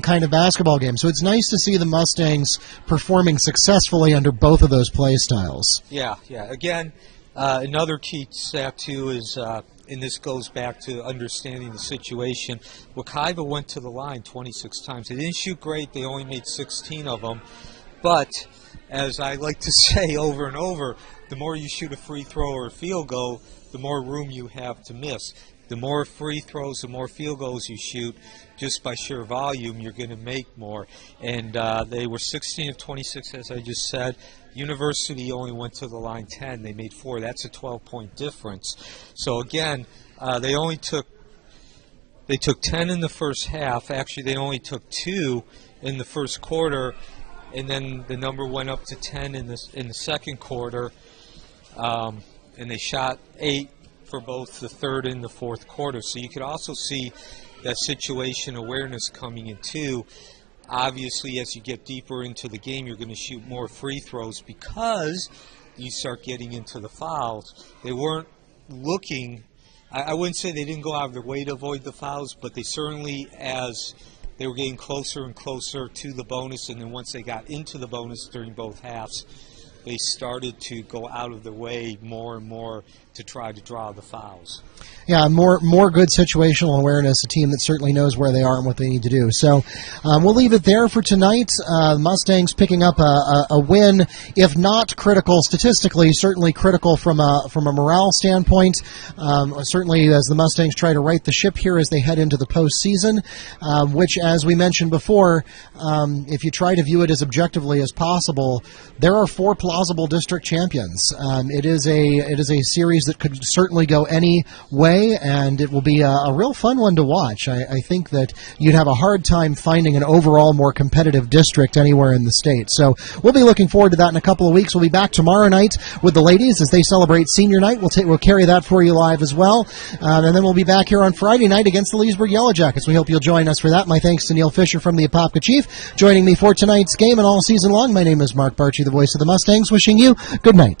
kind of basketball game. So it's nice to see the Mustangs performing successfully under both of those play styles. Yeah. Again, another key stat, too, is, and this goes back to understanding the situation, Wekiva went to the line 26 times. They didn't shoot great. They only made 16 of them. But, as I like to say over and over, the more you shoot a free throw or a field goal, the more room you have to miss. The more free throws, the more field goals you shoot, just by sheer volume, you're going to make more. And they were 16 of 26, as I just said. University only went to the line 10. They made 4. That's a 12-point difference. So again, they took 10 in the first half. Actually, they only took 2 in the first quarter, and then the number went up to 10 in the second quarter. And they shot 8 for both the third and the fourth quarter. So you could also see that situation awareness coming in too. Obviously, as you get deeper into the game, you're going to shoot more free throws because you start getting into the fouls. They weren't looking, I wouldn't say they didn't go out of their way to avoid the fouls, but they certainly, as they were getting closer and closer to the bonus, and then once they got into the bonus during both halves, they started to go out of their way more and more to try to draw the fouls. Yeah, more good situational awareness, a team that certainly knows where they are and what they need to do. So we'll leave it there for tonight. The Mustangs picking up a win, if not critical statistically, certainly critical from a morale standpoint. Certainly as the Mustangs try to right the ship here as they head into the postseason, which, as we mentioned before, if you try to view it as objectively as possible, there are 4 plausible district champions. It is a series that could certainly go any way, and it will be a real fun one to watch. I think that you'd have a hard time finding an overall more competitive district anywhere in the state. So we'll be looking forward to that in a couple of weeks. We'll be back tomorrow night with the ladies as they celebrate senior night. We'll carry that for you live as well. And then we'll be back here on Friday night against the Leesburg Yellow Jackets. We hope you'll join us for that. My thanks to Neil Fisher from the Apopka Chief joining me for tonight's game and all season long. My name is Mark Barchi, the voice of the Mustangs, wishing you good night.